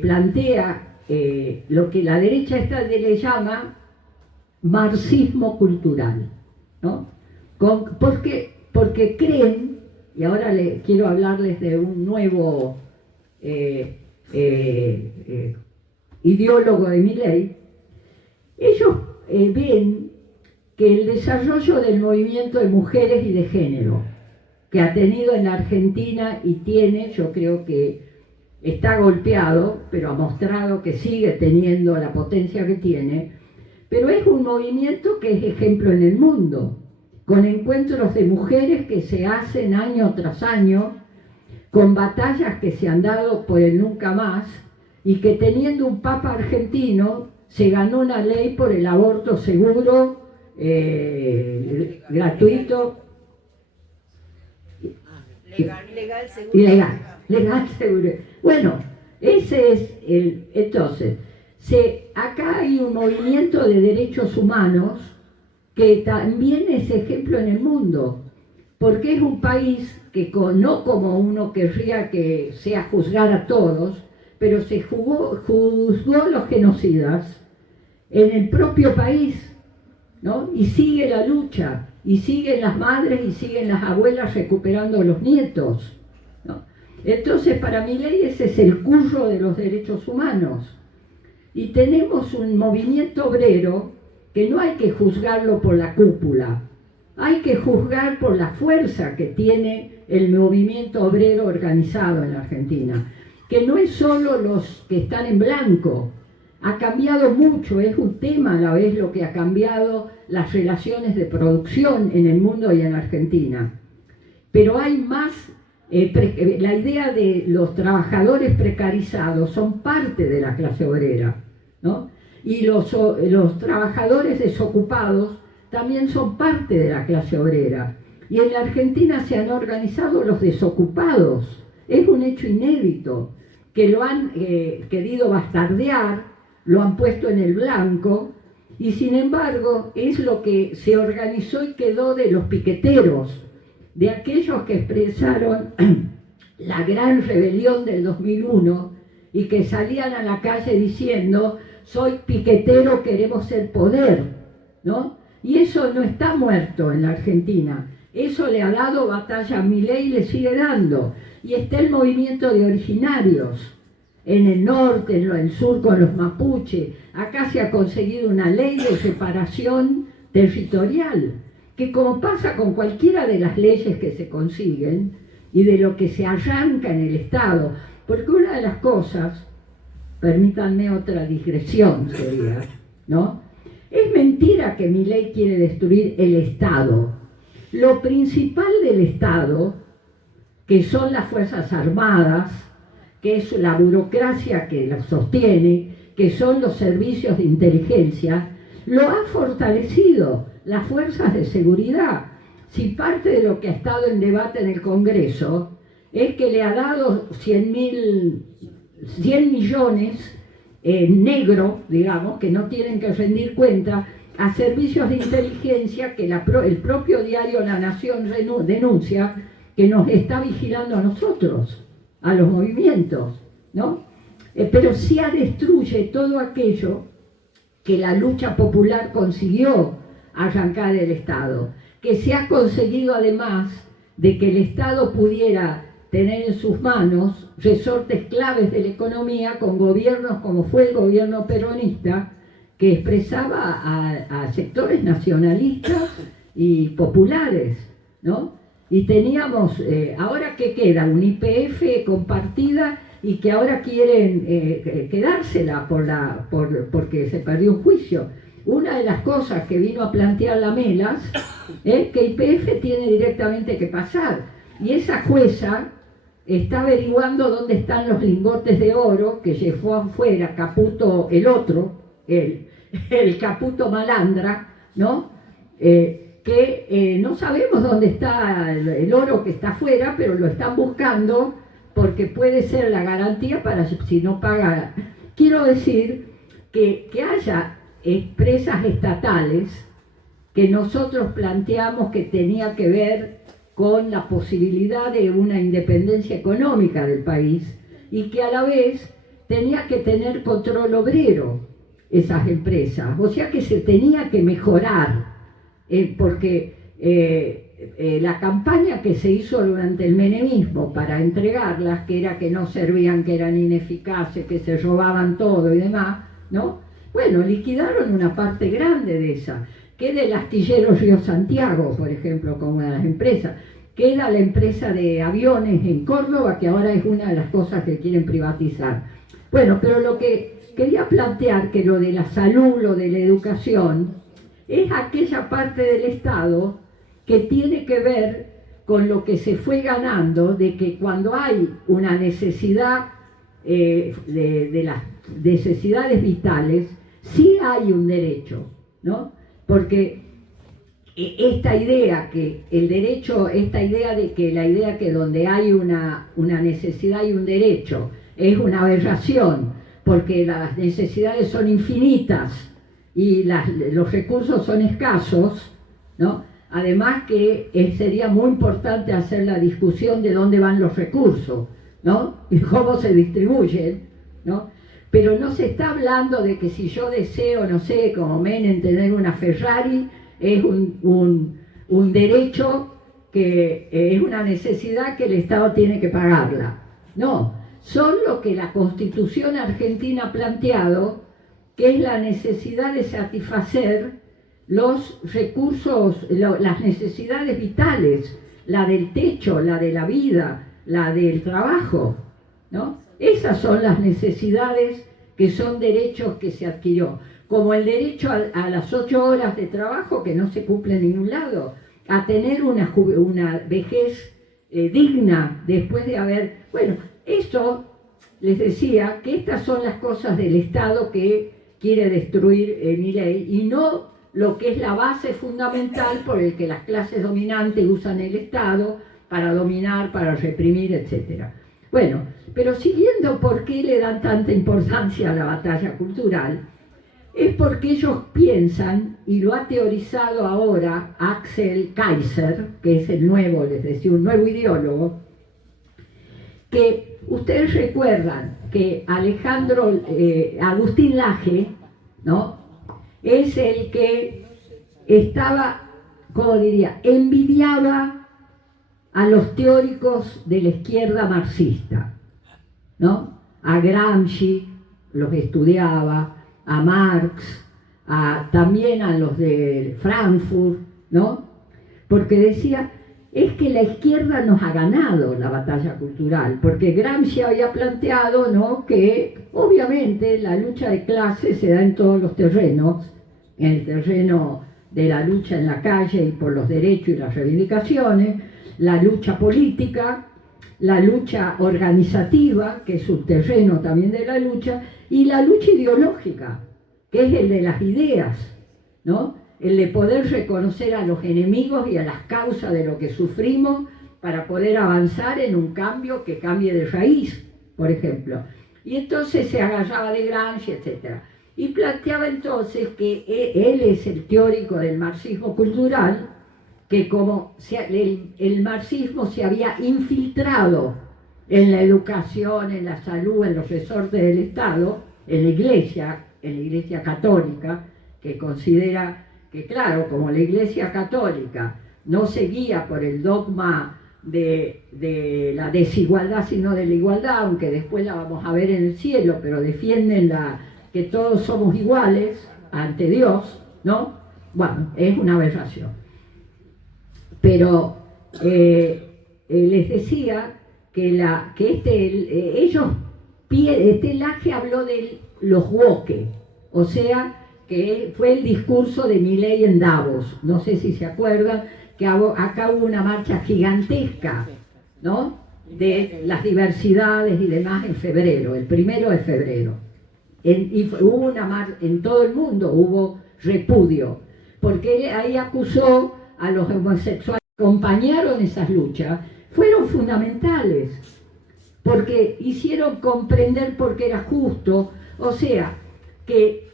plantea, lo que la derecha esta le llama marxismo cultural, ¿no? Porque creen, y ahora quiero hablarles de un nuevo ideólogo de Milei. Ellos ven que el desarrollo del movimiento de mujeres y de género que ha tenido en la Argentina y tiene, yo creo que está golpeado, pero ha mostrado que sigue teniendo la potencia que tiene, pero es un movimiento que es ejemplo en el mundo, con encuentros de mujeres que se hacen año tras año, con batallas que se han dado por el nunca más, y que teniendo un papa argentino se ganó una ley por el aborto seguro, gratuito. Legal, seguro. Legal, seguro. Bueno, ese es el... Entonces, acá hay un movimiento de derechos humanos que también es ejemplo en el mundo, porque es un país que no como uno querría que sea juzgar a todos, pero se juzgó a los genocidas en el propio país, ¿no? Y sigue la lucha, y siguen las madres y siguen las abuelas recuperando a los nietos, ¿no? Entonces, para Milei ese es el curso de los derechos humanos. Y tenemos un movimiento obrero que no hay que juzgarlo por la cúpula, hay que juzgar por la fuerza que tiene el movimiento obrero organizado en la Argentina, que no es solo los que están en blanco, ha cambiado mucho, es un tema a la vez lo que ha cambiado las relaciones de producción en el mundo y en Argentina. Pero hay más, la idea de los trabajadores precarizados son parte de la clase obrera, ¿no? Y los trabajadores desocupados también son parte de la clase obrera. Y en la Argentina se han organizado los desocupados. Es un hecho inédito, que lo han querido bastardear, lo han puesto en el blanco, y sin embargo es lo que se organizó y quedó de los piqueteros, de aquellos que expresaron la gran rebelión del 2001 y que salían a la calle diciendo: soy piquetero, queremos el poder, ¿no? Y eso no está muerto en la Argentina, eso le ha dado batalla a Milei y le sigue dando. Y está el movimiento de originarios, en el norte, en el sur con los mapuches. Acá se ha conseguido una ley de separación territorial, que como pasa con cualquiera de las leyes que se consiguen y de lo que se arranca en el Estado, porque una de las cosas, permítanme otra digresión sería, ¿no? Es mentira que Milei quiere destruir el Estado. Lo principal del Estado, que son las Fuerzas Armadas, que es la burocracia que las sostiene, que son los servicios de inteligencia, lo ha fortalecido las fuerzas de seguridad. Si parte de lo que ha estado en debate en el Congreso es que le ha dado 100 millones negro, digamos, que no tienen que rendir cuenta, a servicios de inteligencia que el propio diario La Nación denuncia que nos está vigilando a nosotros, a los movimientos, ¿no? Pero sí destruye todo aquello que la lucha popular consiguió arrancar el Estado, que se ha conseguido además de que el Estado pudiera tener en sus manos resortes claves de la economía con gobiernos como fue el gobierno peronista, que expresaba a sectores nacionalistas y populares, ¿no? Y teníamos, ahora que queda un YPF compartida y que ahora quieren quedársela porque se perdió un juicio. Una de las cosas que vino a plantear la Melas es que YPF tiene directamente que pasar, y esa jueza está averiguando dónde están los lingotes de oro que llevó afuera Caputo, el Caputo Malandra, ¿no? No sabemos dónde está el oro que está afuera, pero lo están buscando porque puede ser la garantía para si no paga. Quiero decir que haya empresas estatales que nosotros planteamos que tenía que ver con la posibilidad de una independencia económica del país y que a la vez tenía que tener control obrero esas empresas, o sea que se tenía que mejorar, porque la campaña que se hizo durante el menemismo para entregarlas, que era que no servían, que eran ineficaces, que se robaban todo y demás, ¿no? Bueno, liquidaron una parte grande de esa. Queda el astillero Río Santiago, por ejemplo, como una de las empresas. Queda la empresa de aviones en Córdoba, que ahora es una de las cosas que quieren privatizar. Bueno, pero lo que quería plantear, que lo de la salud, lo de la educación, es aquella parte del Estado que tiene que ver con lo que se fue ganando, de que cuando hay una necesidad de las necesidades vitales, sí hay un derecho, ¿no? Porque esta idea que el derecho, esta idea de que la idea que donde hay una necesidad y un derecho es una aberración, porque las necesidades son infinitas y los recursos son escasos, ¿no? Además que sería muy importante hacer la discusión de dónde van los recursos, ¿no? Y cómo se distribuyen, ¿no? Pero no se está hablando de que si yo deseo, no sé, como Menem, tener una Ferrari, es un derecho que es una necesidad que el Estado tiene que pagarla. No, son lo que la Constitución argentina ha planteado, que es la necesidad de satisfacer los recursos, las necesidades vitales, la del techo, la de la vida, la del trabajo, ¿no? Esas son las necesidades que son derechos que se adquirió, como el derecho a las 8 horas de trabajo que no se cumple en ningún lado, a tener una vejez digna después de haber... Bueno, esto les decía que estas son las cosas del Estado que quiere destruir Milei y no lo que es la base fundamental por el que las clases dominantes usan el Estado para dominar, para reprimir, etc. Bueno, pero siguiendo por qué le dan tanta importancia a la batalla cultural, es porque ellos piensan, y lo ha teorizado ahora Axel Kaiser, que es el nuevo, les decía, un nuevo ideólogo, que ustedes recuerdan que Agustín Laje, ¿no?, es el que estaba, ¿cómo diría?, envidiaba a los teóricos de la izquierda marxista, ¿no? A Gramsci los estudiaba, a Marx, también a los de Frankfurt, ¿no? Porque decía, es que la izquierda nos ha ganado la batalla cultural, porque Gramsci había planteado, ¿no?, que obviamente la lucha de clases se da en todos los terrenos, en el terreno de la lucha en la calle y por los derechos y las reivindicaciones, la lucha política, la lucha organizativa, que es un terreno también de la lucha, y la lucha ideológica, que es el de las ideas, ¿no? El de poder reconocer a los enemigos y a las causas de lo que sufrimos para poder avanzar en un cambio que cambie de raíz, por ejemplo. Y entonces se agarraba de Gramsci, etc. Y planteaba entonces que él es el teórico del marxismo cultural, que como el marxismo se había infiltrado en la educación, en la salud, en los resortes del Estado, en la Iglesia católica, que considera que, claro, como la Iglesia católica no se guía por el dogma de la desigualdad, sino de la igualdad, aunque después la vamos a ver en el cielo, pero defienden que todos somos iguales ante Dios, ¿no? Bueno, es una aberración. Pero les decía que Laje habló de los woke, o sea, que fue el discurso de Milei en Davos. No sé si se acuerdan que acá hubo una marcha gigantesca, ¿no?, de las diversidades y demás en febrero, el 1 de febrero. Y hubo una marcha en todo el mundo, hubo repudio, porque ahí acusó a los homosexuales que acompañaron esas luchas, fueron fundamentales, porque hicieron comprender por qué era justo, o sea, que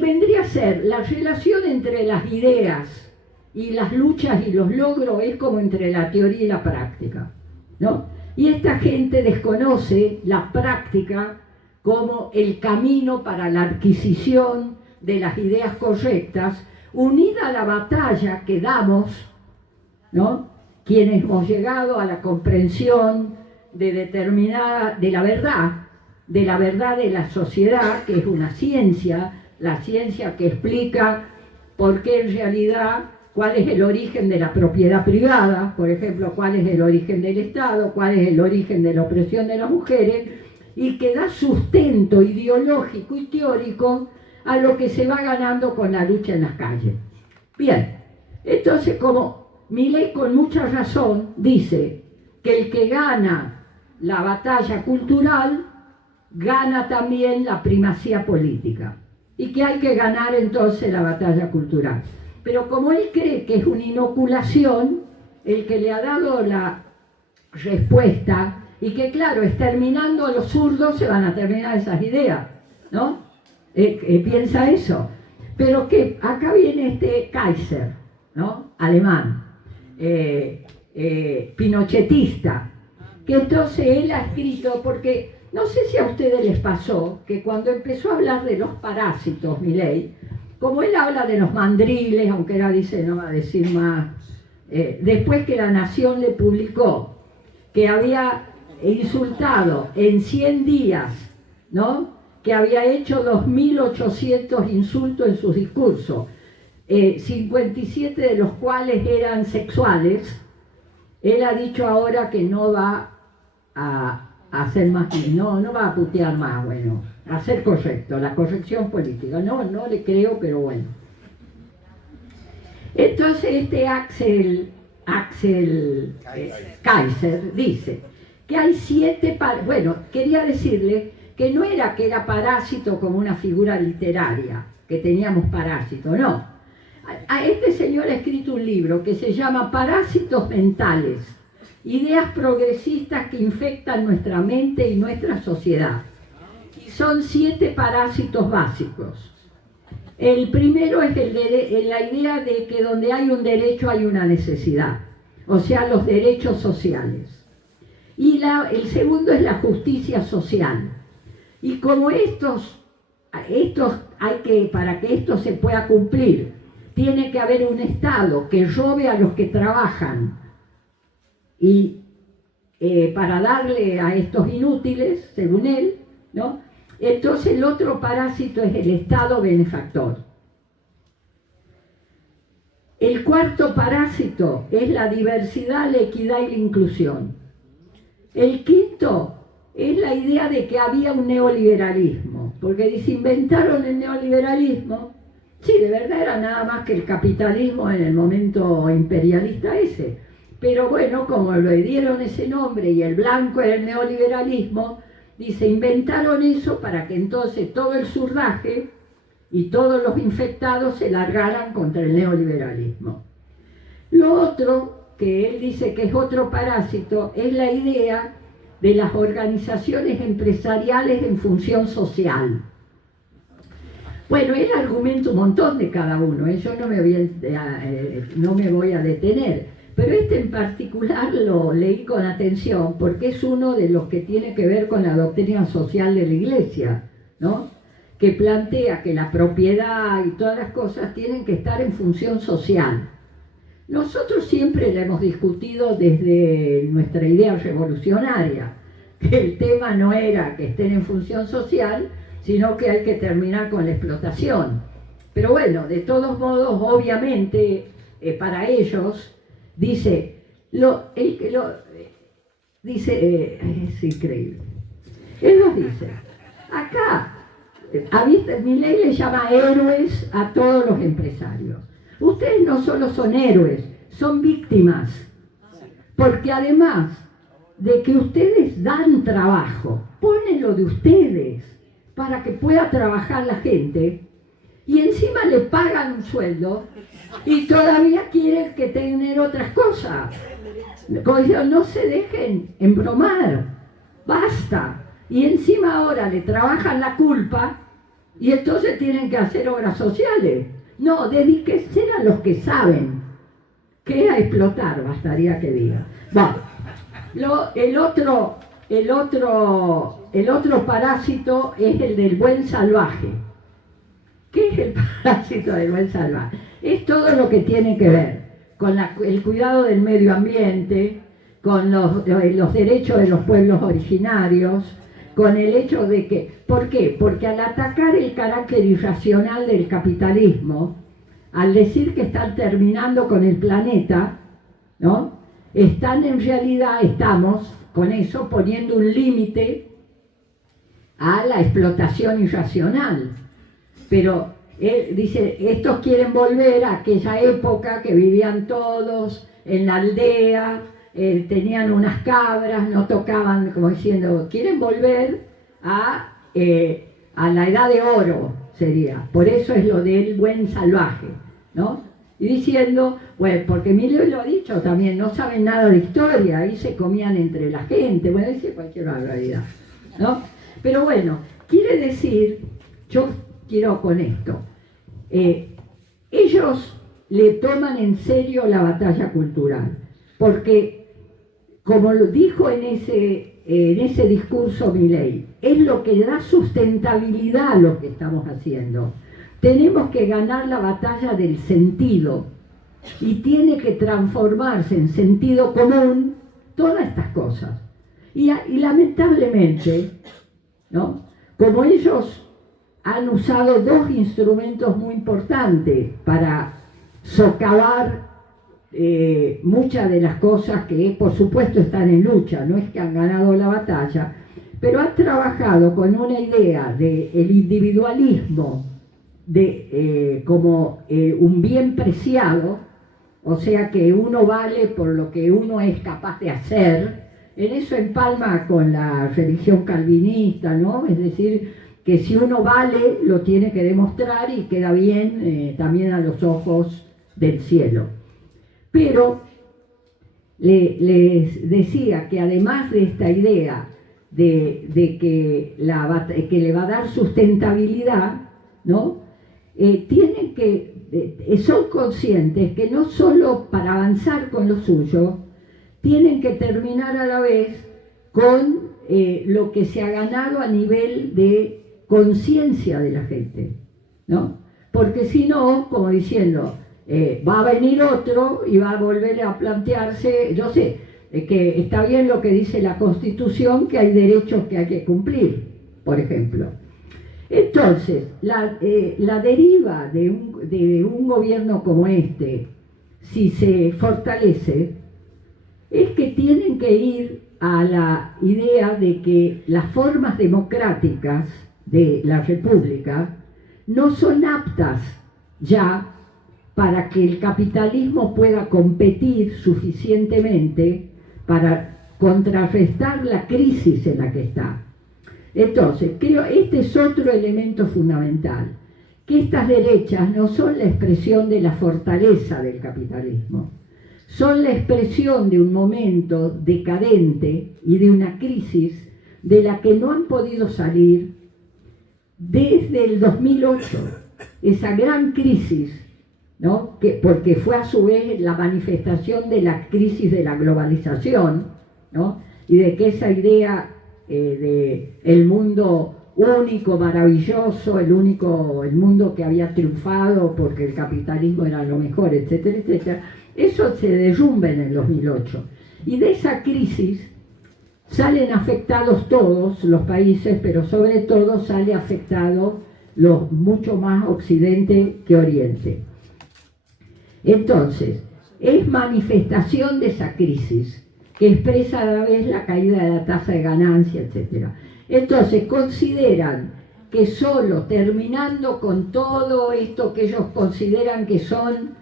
vendría a ser la relación entre las ideas y las luchas y los logros, es como entre la teoría y la práctica, ¿no? Y esta gente desconoce la práctica como el camino para la adquisición de las ideas correctas, unida a la batalla que damos, ¿no?, quienes hemos llegado a la comprensión de la verdad de la sociedad, que es una ciencia, la ciencia que explica por qué en realidad, cuál es el origen de la propiedad privada, por ejemplo, cuál es el origen del Estado, cuál es el origen de la opresión de las mujeres, y que da sustento ideológico y teórico a lo que se va ganando con la lucha en las calles. Bien, entonces, como Milei con mucha razón dice que el que gana la batalla cultural gana también la primacía política, y que hay que ganar entonces la batalla cultural. Pero como él cree que es una inoculación, el que le ha dado la respuesta, y que claro, exterminando a los zurdos se van a terminar esas ideas, ¿no? Piensa eso. Pero que acá viene este Kaiser, ¿no?, alemán, pinochetista, que entonces él ha escrito, porque no sé si a ustedes les pasó que cuando empezó a hablar de los parásitos, Milei, como él habla de los mandriles, aunque ahora dice, no va a decir más, después que La Nación le publicó que había insultado en 100 días, ¿no?, que había hecho 2.800 insultos en sus discursos, 57 de los cuales eran sexuales. Él ha dicho ahora que no va a hacer más, no va a putear más, bueno, a ser correcto, la corrección política. No le creo, pero bueno. Entonces este Axel Kaiser dice que hay 7, bueno, quería decirle que no era que era parásito como una figura literaria, que teníamos parásito, no. A este señor ha escrito un libro que se llama Parásitos Mentales, ideas progresistas que infectan nuestra mente y nuestra sociedad. Y son 7 parásitos básicos. El primero es la idea de que donde hay un derecho hay una necesidad, o sea, los derechos sociales. Y el segundo es la justicia social. Y como para que esto se pueda cumplir, tiene que haber un Estado que robe a los que trabajan y para darle a estos inútiles, según él, ¿no? Entonces el otro parásito es el Estado benefactor. El cuarto parásito es la diversidad, la equidad y la inclusión. El quinto es la idea de que había un neoliberalismo, porque dice, inventaron el neoliberalismo. Sí, de verdad era nada más que el capitalismo en el momento imperialista ese. Pero bueno, como le dieron ese nombre y el blanco era el neoliberalismo, dice, inventaron eso para que entonces todo el surdaje y todos los infectados se largaran contra el neoliberalismo. Lo otro, que él dice que es otro parásito, es la idea de las organizaciones empresariales en función social. Bueno, él argumenta un montón de cada uno, yo no me voy a detener, pero este en particular lo leí con atención porque es uno de los que tiene que ver con la doctrina social de la Iglesia, ¿no?, que plantea que la propiedad y todas las cosas tienen que estar en función social. Nosotros siempre la hemos discutido desde nuestra idea revolucionaria, que el tema no era que estén en función social, sino que hay que terminar con la explotación. Pero bueno, de todos modos, obviamente, para ellos, dice, es increíble. Él nos dice, acá, Milei le llama héroes a todos los empresarios. Ustedes no solo son héroes, son víctimas. Porque además de que ustedes dan trabajo, ponen lo de ustedes para que pueda trabajar la gente, y encima le pagan un sueldo y todavía quieren que tengan otras cosas. No se dejen embromar, basta. Y encima ahora le trabajan la culpa Y entonces tienen que hacer obras sociales. No, dedíquense a los que saben. Que a explotar, bastaría que diga. Bueno, el otro parásito es el del buen salvaje. ¿Qué es el parásito del buen salvaje? Es todo lo que tiene que ver con el cuidado del medio ambiente, con los derechos de los pueblos originarios, con el hecho de que... ¿Por qué? Porque al atacar el carácter irracional del capitalismo, al decir que están terminando con el planeta, ¿no? Estamos con eso poniendo un límite a la explotación irracional. Pero él dice, estos quieren volver a aquella época que vivían todos en la aldea, tenían unas cabras, no tocaban, como diciendo, quieren volver a la edad de oro, sería. Por eso es lo del buen salvaje, ¿no? Y diciendo, bueno, porque Emilio lo ha dicho también, no saben nada de historia, ahí se comían entre la gente, bueno, dice cualquier barbaridad, ¿no? Pero bueno, quiere decir, yo quiero con esto, ellos le toman en serio la batalla cultural, porque como lo dijo en ese discurso Milei, es lo que da sustentabilidad a lo que estamos haciendo. Tenemos que ganar la batalla del sentido y tiene que transformarse en sentido común todas estas cosas. Y lamentablemente, ¿no? Como ellos han usado dos instrumentos muy importantes para socavar muchas de las cosas que por supuesto están en lucha, no es que han ganado la batalla, pero han trabajado con una idea del individualismo como un bien preciado, o sea que uno vale por lo que uno es capaz de hacer. En eso empalma con la religión calvinista, ¿no? Es decir, que si uno vale, lo tiene que demostrar y queda bien también a los ojos del cielo. Pero les decía que además de esta idea de que le va a dar sustentabilidad, ¿no? Son conscientes que no solo para avanzar con lo suyo, tienen que terminar a la vez con lo que se ha ganado a nivel de conciencia de la gente, ¿no? Porque si no, como diciendo, va a venir otro y va a volver a plantearse, yo sé, que está bien lo que dice la Constitución, que hay derechos que hay que cumplir, por ejemplo. Entonces, la deriva de un gobierno como este, si se fortalece, es que tienen que ir a la idea de que las formas democráticas de la República no son aptas ya para que el capitalismo pueda competir suficientemente para contrarrestar la crisis en la que está. Entonces, creo este es otro elemento fundamental, que estas derechas no son la expresión de la fortaleza del capitalismo, son la expresión de un momento decadente y de una crisis de la que no han podido salir desde el 2008, esa gran crisis, ¿no? Porque fue a su vez la manifestación de la crisis de la globalización, ¿no? Y de que esa idea de el mundo único, maravilloso, el mundo que había triunfado porque el capitalismo era lo mejor, etcétera, etcétera, eso se derrumba en el 2008. Y de esa crisis salen afectados todos los países, pero sobre todo sale afectado mucho más Occidente que Oriente. Entonces, es manifestación de esa crisis que expresa a la vez la caída de la tasa de ganancia, etc. Entonces, consideran que solo terminando con todo esto que ellos consideran que son,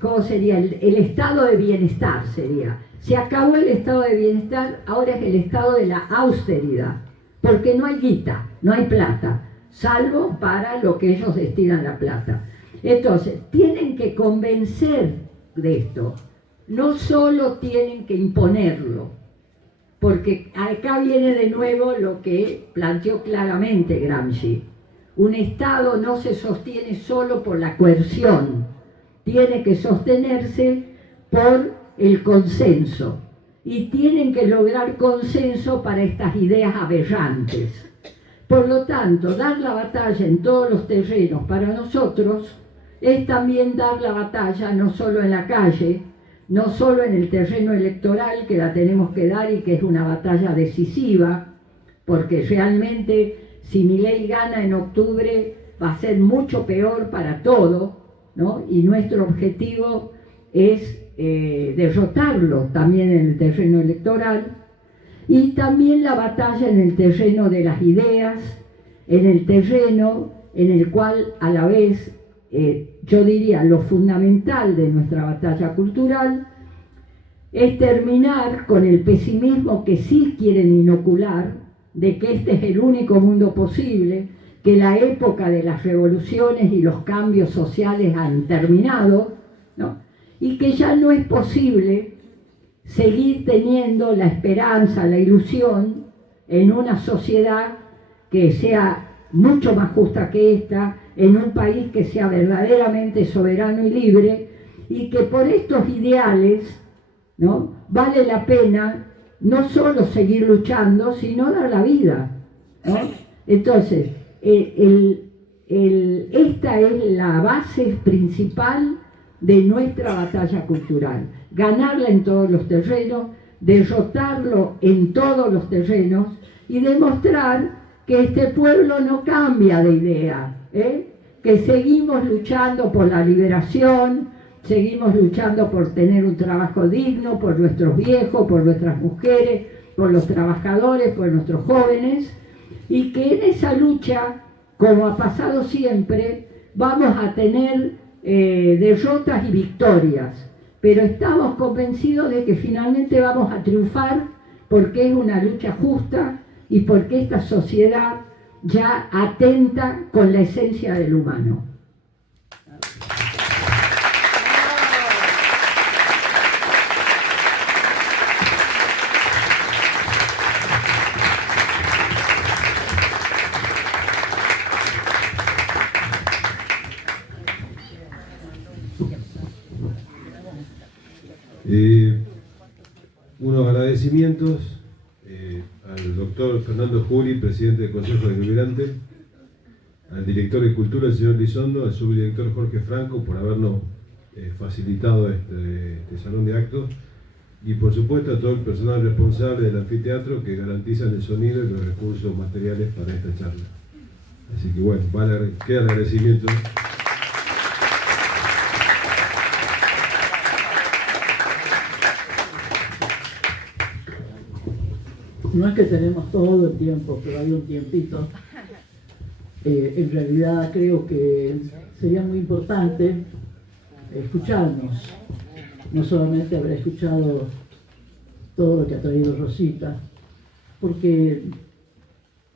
¿cómo sería? El estado de bienestar sería. Se acabó el estado de bienestar, ahora es el estado de la austeridad, porque no hay guita, no hay plata, salvo para lo que ellos destinan la plata. Entonces, tienen que convencer de esto, no solo tienen que imponerlo, porque acá viene de nuevo lo que planteó claramente Gramsci. Un Estado no se sostiene solo por la coerción, tiene que sostenerse por el consenso, y tienen que lograr consenso para estas ideas aberrantes. Por lo tanto, dar la batalla en todos los terrenos para nosotros es también dar la batalla no solo en la calle, no solo en el terreno electoral, que la tenemos que dar y que es una batalla decisiva, porque realmente si Milei gana en octubre va a ser mucho peor para todo, ¿no? Y nuestro objetivo es derrotarlo también en el terreno electoral, y también la batalla en el terreno de las ideas, en el terreno en el cual a la vez, yo diría, lo fundamental de nuestra batalla cultural es terminar con el pesimismo que sí quieren inocular, de que este es el único mundo posible, que la época de las revoluciones y los cambios sociales han terminado, ¿no? Y que ya no es posible seguir teniendo la esperanza, la ilusión en una sociedad que sea mucho más justa que esta, en un país que sea verdaderamente soberano y libre, y que por estos ideales, ¿no?, vale la pena no solo seguir luchando, sino dar la vida, ¿no? Entonces, esta es la base principal de nuestra batalla cultural: ganarla en todos los terrenos, derrotarlo en todos los terrenos y demostrar que este pueblo no cambia de idea, que seguimos luchando por la liberación, seguimos luchando por tener un trabajo digno, por nuestros viejos, por nuestras mujeres, por los trabajadores, por nuestros jóvenes, y que en esa lucha, como ha pasado siempre, vamos a tener derrotas y victorias, pero estamos convencidos de que finalmente vamos a triunfar, porque es una lucha justa y porque esta sociedad ya atenta con la esencia del humano. Unos agradecimientos al doctor Fernando Juli, presidente del Consejo Deliberante, al director de Cultura, el señor Lizondo, al subdirector Jorge Franco, por habernos facilitado este salón de actos, y por supuesto a todo el personal responsable del anfiteatro que garantizan el sonido y los recursos materiales para esta charla. Así que bueno, queda el agradecimiento. No es que tenemos todo el tiempo, pero hay un tiempito. En realidad creo que sería muy importante escucharnos, no solamente haber escuchado todo lo que ha traído Rosita, porque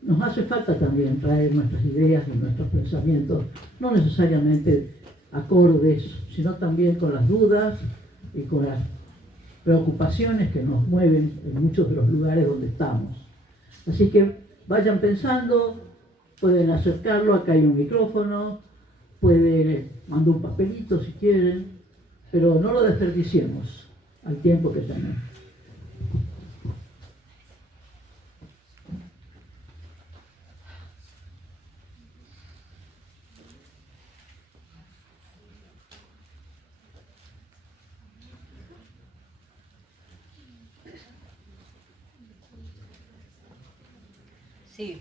nos hace falta también traer nuestras ideas y nuestros pensamientos, no necesariamente acordes, sino también con las dudas y con las preocupaciones que nos mueven en muchos de los lugares donde estamos. Así que vayan pensando, pueden acercarlo, acá hay un micrófono, pueden mandar un papelito si quieren, pero no lo desperdiciemos al tiempo que tenemos. Sí.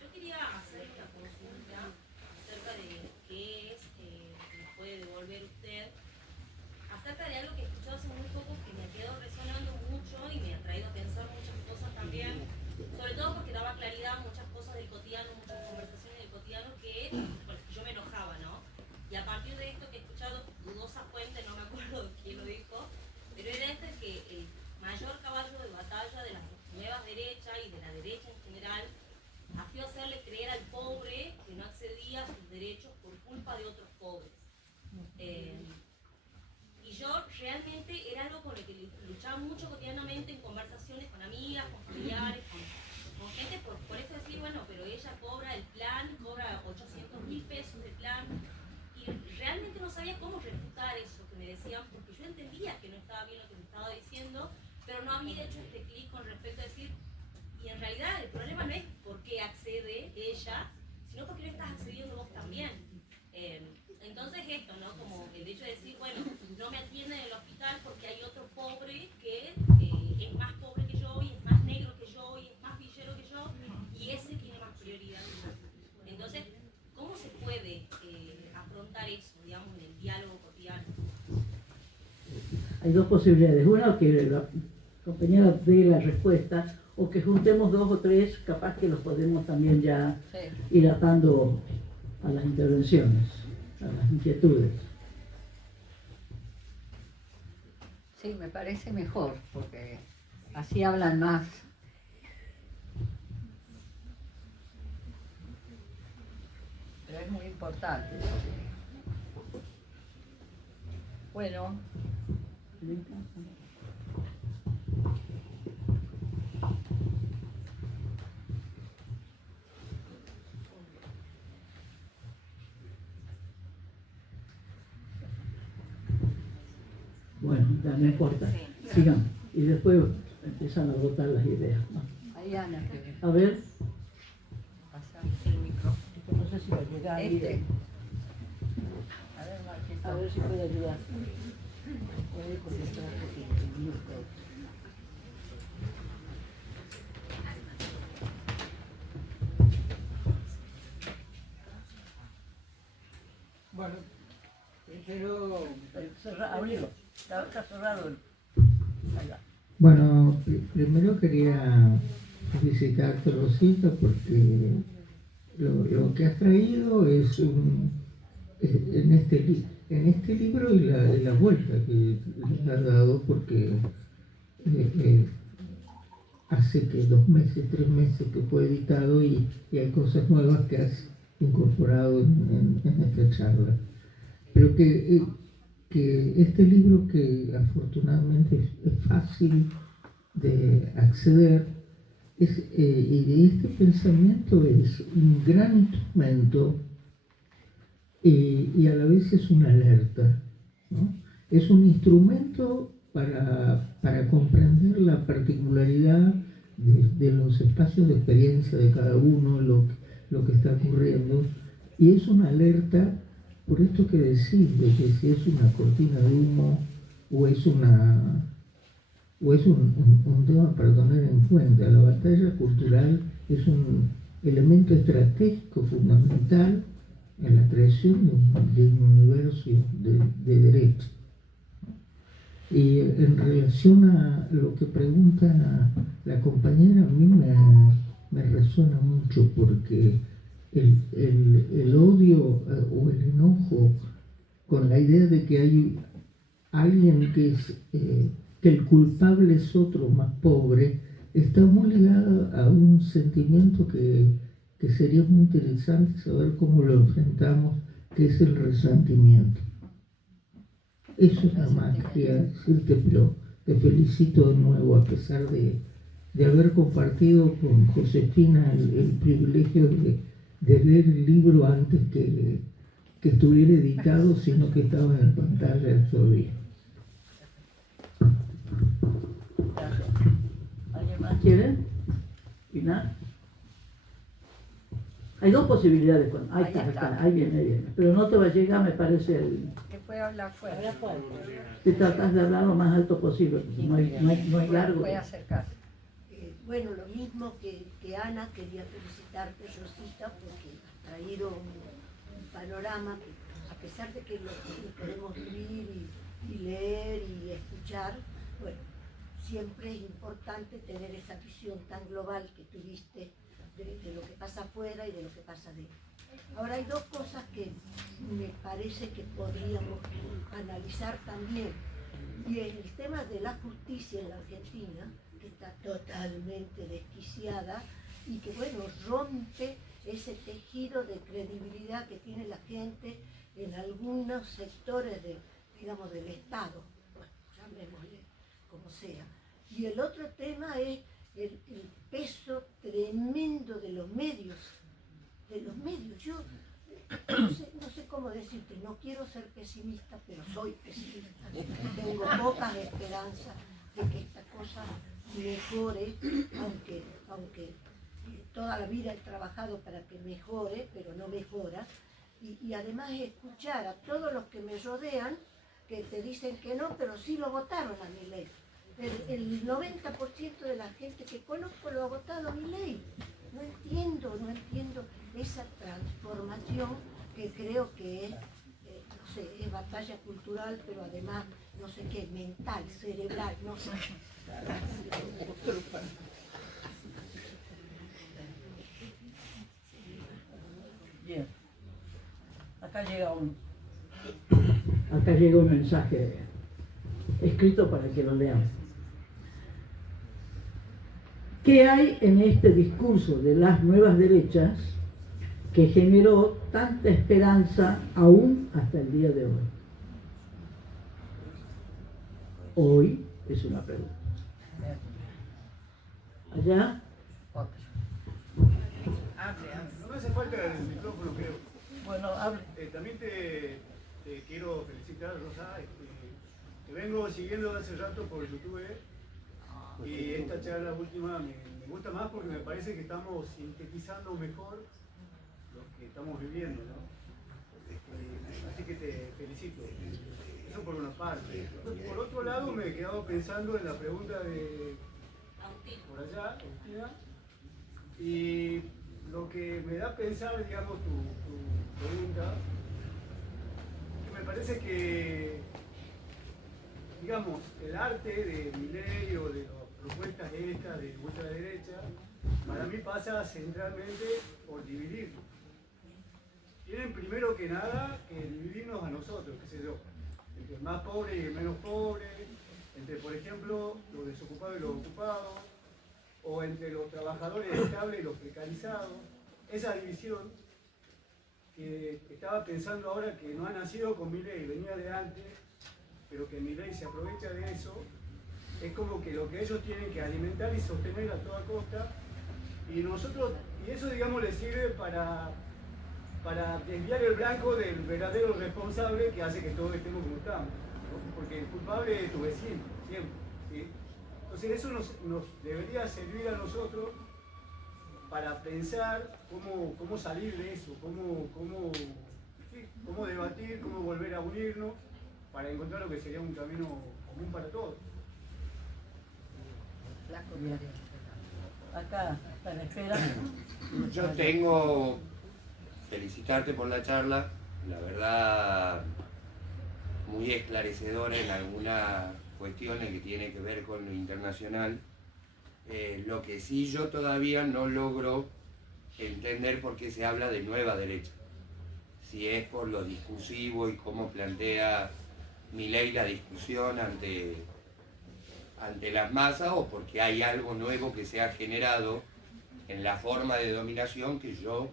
Yo quería hacer una consulta acerca de qué es lo que nos puede devolver usted, acerca de algo que escuché hace muy poco que me quedó resonando mucho y me ha traído a pensar muchas cosas también, sobre todo porque daba claridad a muchas cosas del cotidiano, muchas conversaciones del cotidiano que yo me enojaba, ¿no? Y a partir de esto que he escuchado, dudosa fuente, no me acuerdo quién lo dijo, pero era que el mayor caballo de batalla de las nuevas derechas y de la derecha en general sabía cómo refutar eso que me decían, porque yo entendía que no estaba bien lo que me estaba diciendo, pero no había hecho este clic con respecto a decir, y en realidad el problema no es por qué accede ella, sino porque no estás accediendo vos también. Entonces esto, ¿no? Como el hecho de decir, bueno, no me atienden en el hospital porque hay otro pobre que es más pobre que yo, y es más negro que yo, y es más villero que yo, y ese tiene más prioridad que yo. Entonces, ¿cómo se puede afrontar eso, digamos, en el diálogo cotidiano? Hay dos posibilidades. Una, que la compañera dé la respuesta, o que juntemos dos o tres, capaz que los podemos también ya ir atando a las intervenciones, a las inquietudes. Sí, me parece mejor, porque así hablan más. Pero es muy importante. Bueno. Bueno, ya no importa. Sigan. Y después empiezan a brotar las ideas, ¿no? Ahí Ana, que A ver, pasa el micrófono. no sé si va a llegar. A ver, Marquita. A ver si puede ayudar. Puede contestar porque no está. Bueno, primero, Abrilo. Está cerrado. Ahí va. bueno, primero quería felicitarte, Rosita, porque lo que has traído es en este libro y la vuelta que le has dado, porque hace que 2 meses, 3 meses que fue editado y hay cosas nuevas que has incorporado en esta charla. Pero que este libro, que afortunadamente es fácil de acceder, y de este pensamiento es un gran instrumento, y a la vez es una alerta, ¿no? Es un instrumento para comprender la particularidad de los espacios de experiencia de cada uno, lo que está ocurriendo, y es una alerta por esto que decís, de que si es una cortina de humo o es un tema para tener en cuenta. La batalla cultural es un elemento estratégico fundamental en la creación de un universo de derecho. Y en relación a lo que pregunta la compañera, a mí me resuena mucho, porque el odio o el enojo con la idea de que hay alguien que el culpable es otro más pobre, está muy ligado a un sentimiento que sería muy interesante saber cómo lo enfrentamos, que es el resentimiento. Eso es nada más que quería decirte, pero te felicito de nuevo, a pesar de haber compartido con Josefina el privilegio de leer el libro antes que estuviera editado, sino que estaba en pantalla todavía. Gracias. ¿Alguien más quiere? ¿Pinar? Hay dos posibilidades. Ahí está, ahí viene. Pero no te va a llegar, me parece, Que puede hablar fuerte. si tratas de hablar lo más alto posible, porque no hay largo. Puede acercarse. Bueno, lo mismo que Ana, quería felicitarte, Rosita, porque has traído un panorama que, a pesar de que lo podemos vivir y leer y escuchar, bueno, siempre es importante tener esa visión tan global que tuviste de lo que pasa afuera y de lo que pasa adentro. Ahora hay dos cosas que me parece que podríamos analizar también, y es el tema de la justicia en la Argentina, que está totalmente desquiciada y que, bueno, rompe ese tejido de credibilidad que tiene la gente en algunos sectores digamos, del Estado, bueno, llamémosle como sea. Y el otro tema es el peso tremendo de los medios. Yo no sé cómo decirte, no quiero ser pesimista, pero soy pesimista. Tengo pocas esperanzas de que esta cosa mejore, aunque toda la vida he trabajado para que mejore, pero no mejora. Y además escuchar a todos los que me rodean que te dicen que no, pero sí lo votaron a Milei. El 90% de la gente que conozco lo ha votado a Milei. No entiendo esa transformación que creo que es, no sé, es batalla cultural, pero además, no sé qué, mental, cerebral, no sé qué. Bien. Acá llega un mensaje escrito para que lo lean. ¿Qué hay en este discurso de las nuevas derechas que generó tanta esperanza aún hasta el día de hoy? Hoy es una pregunta. Allá. No me hace falta el micrófono, creo. Bueno, hable. También te quiero felicitar, Rosa. Te vengo siguiendo hace rato por YouTube y esta charla última me gusta más porque me parece que estamos sintetizando mejor lo que estamos viviendo, ¿no? Así que te felicito. Eso por una parte. Por otro lado, me he quedado pensando en la pregunta de por allá, Agustina, y lo que me da a pensar, digamos, tu pregunta, que me parece que, digamos, el arte de Milei o de las propuestas estas de ultraderecha, para mí pasa centralmente por dividirnos. Tienen primero que nada que dividirnos a nosotros, qué sé yo, entre el más pobre y el menos pobre, entre, por ejemplo, los desocupados y los ocupados, o entre los trabajadores estables y los precarizados. Esa división que estaba pensando ahora que no ha nacido con Milei, venía de antes, pero que Milei se aprovecha de eso, es como que lo que ellos tienen que alimentar y sostener a toda costa, y nosotros, y eso digamos le sirve para desviar el blanco del verdadero responsable que hace que todos estemos como estamos, ¿no? Porque el culpable es tu vecino, siempre, ¿sí? Entonces eso nos debería servir a nosotros para pensar cómo salir de eso, cómo debatir, cómo volver a unirnos para encontrar lo que sería un camino común para todos. Acá, está la espera. Yo tengo felicitarte por la charla, la verdad muy esclarecedora en algunas cuestiones que tienen que ver con lo internacional. Lo que sí yo todavía no logro entender por qué se habla de nueva derecha. Si es por lo discursivo y cómo plantea Milei la discusión ante las masas, o porque hay algo nuevo que se ha generado en la forma de dominación que yo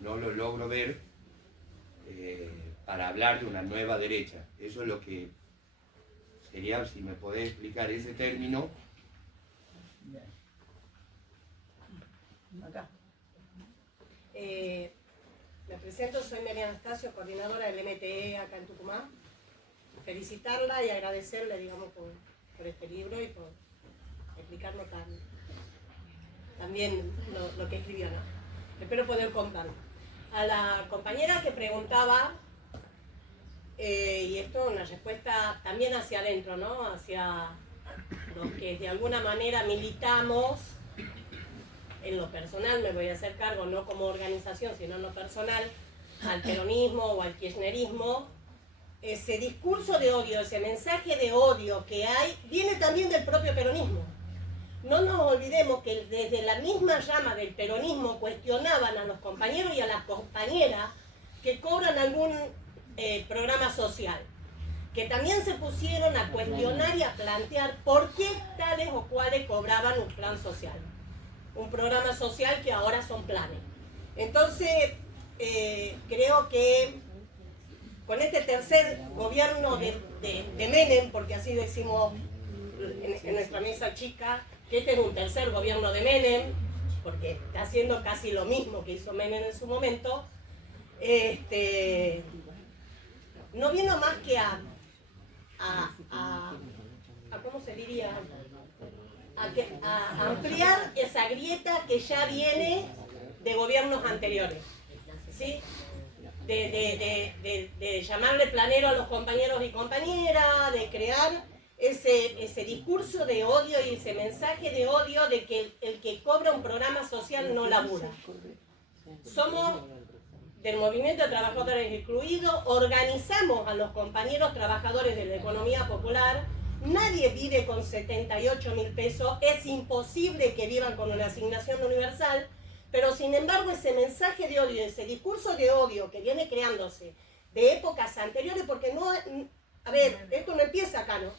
no lo logro ver para hablar de una nueva derecha. Eso es lo que sería, si me podés explicar ese término. Acá. Me presento, soy María Anastasio, coordinadora del MTE acá en Tucumán. Felicitarla y agradecerle, digamos, por este libro y por explicarnos también lo que escribió, ¿no? Espero poder contarlo. A la compañera que preguntaba, y esto una respuesta también hacia adentro, ¿no? Hacia los que de alguna manera militamos. En lo personal me voy a hacer cargo, no como organización, sino en lo personal, al peronismo o al kirchnerismo. Ese discurso de odio, ese mensaje de odio que hay, viene también del propio peronismo. No nos olvidemos que desde la misma llama del peronismo cuestionaban a los compañeros y a las compañeras que cobran algún programa social, que también se pusieron a cuestionar y a plantear por qué tales o cuales cobraban un plan social. Un programa social que ahora son planes. Entonces, creo que con este tercer gobierno de Menem, porque así decimos en nuestra mesa chica, que este es un tercer gobierno de Menem, porque está haciendo casi lo mismo que hizo Menem en su momento, no vino más que a ¿cómo se diría? A ampliar esa grieta que ya viene de gobiernos anteriores, ¿sí? De llamarle planero a los compañeros y compañeras, de crear ese discurso de odio y ese mensaje de odio de que el que cobra un programa social no labura. Somos del Movimiento de Trabajadores Excluidos, organizamos a los compañeros trabajadores de la economía popular. Nadie vive con 78.000 pesos, es imposible que vivan con una asignación universal, pero sin embargo ese mensaje de odio, ese discurso de odio que viene creándose de épocas anteriores, porque no, a ver, esto no empieza acá, ¿no?